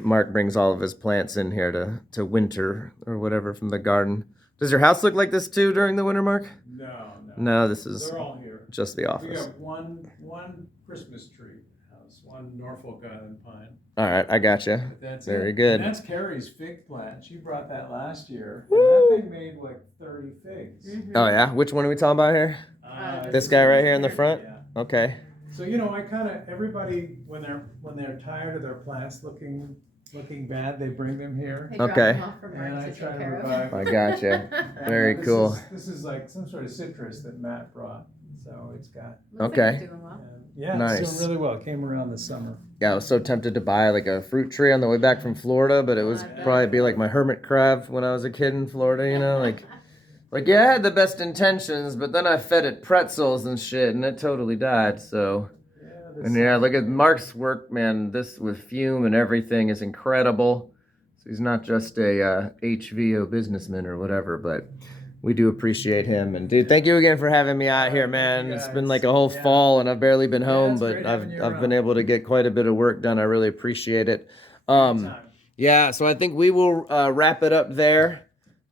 Mark brings all of his plants in here to winter or whatever from the garden. Does your house look like this too during the winter, Mark? no. No, this is They're all here. just the We office. got one Christmas tree house. on Norfolk Island pine. All right, I gotcha. But that's Very it. good. And that's Carrie's fig plant. She brought that last year. Woo. And that thing made like 30 figs. Oh yeah, which one are we talking about here? This guy right here in the front. Yeah. Okay. So I kind of everybody when they're tired of their plants looking bad, they bring them here. They drop Okay. them off for Mark And to I take try to care of. revive. I gotcha. And, Very this cool. This is like some sort of citrus that Matt brought. So it's got. Looks like Okay. he's doing well. Yeah, Nice. it's doing really well. It came around this summer. Yeah, I was so tempted to buy like a fruit tree on the way back from Florida, but it was probably be like my hermit crab when I was a kid in Florida, like yeah, I had the best intentions, but then I fed it pretzels and shit, and it totally died. So, and yeah, look at Mark's work, man. This with fume and everything is incredible. So he's not just a HVO businessman or whatever, but we do appreciate him. And dude, thank you again for having me out here, man. you It's guys. been like a whole Yeah. fall, and I've barely been home, it's but great I've having you I've been around. able to get quite a bit of work done. I really appreciate it. Anytime. Yeah, so I think we will wrap it up there.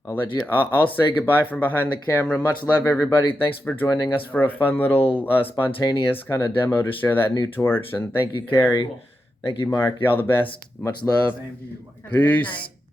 I'll say goodbye from behind the camera. Much love, everybody. Thanks for joining us for a fun little spontaneous kind of demo to share that new torch. And thank you, Carrie. Cool. Thank you, Mark. Y'all the best. Much love. Same to you, Mike. Have a good Peace. night.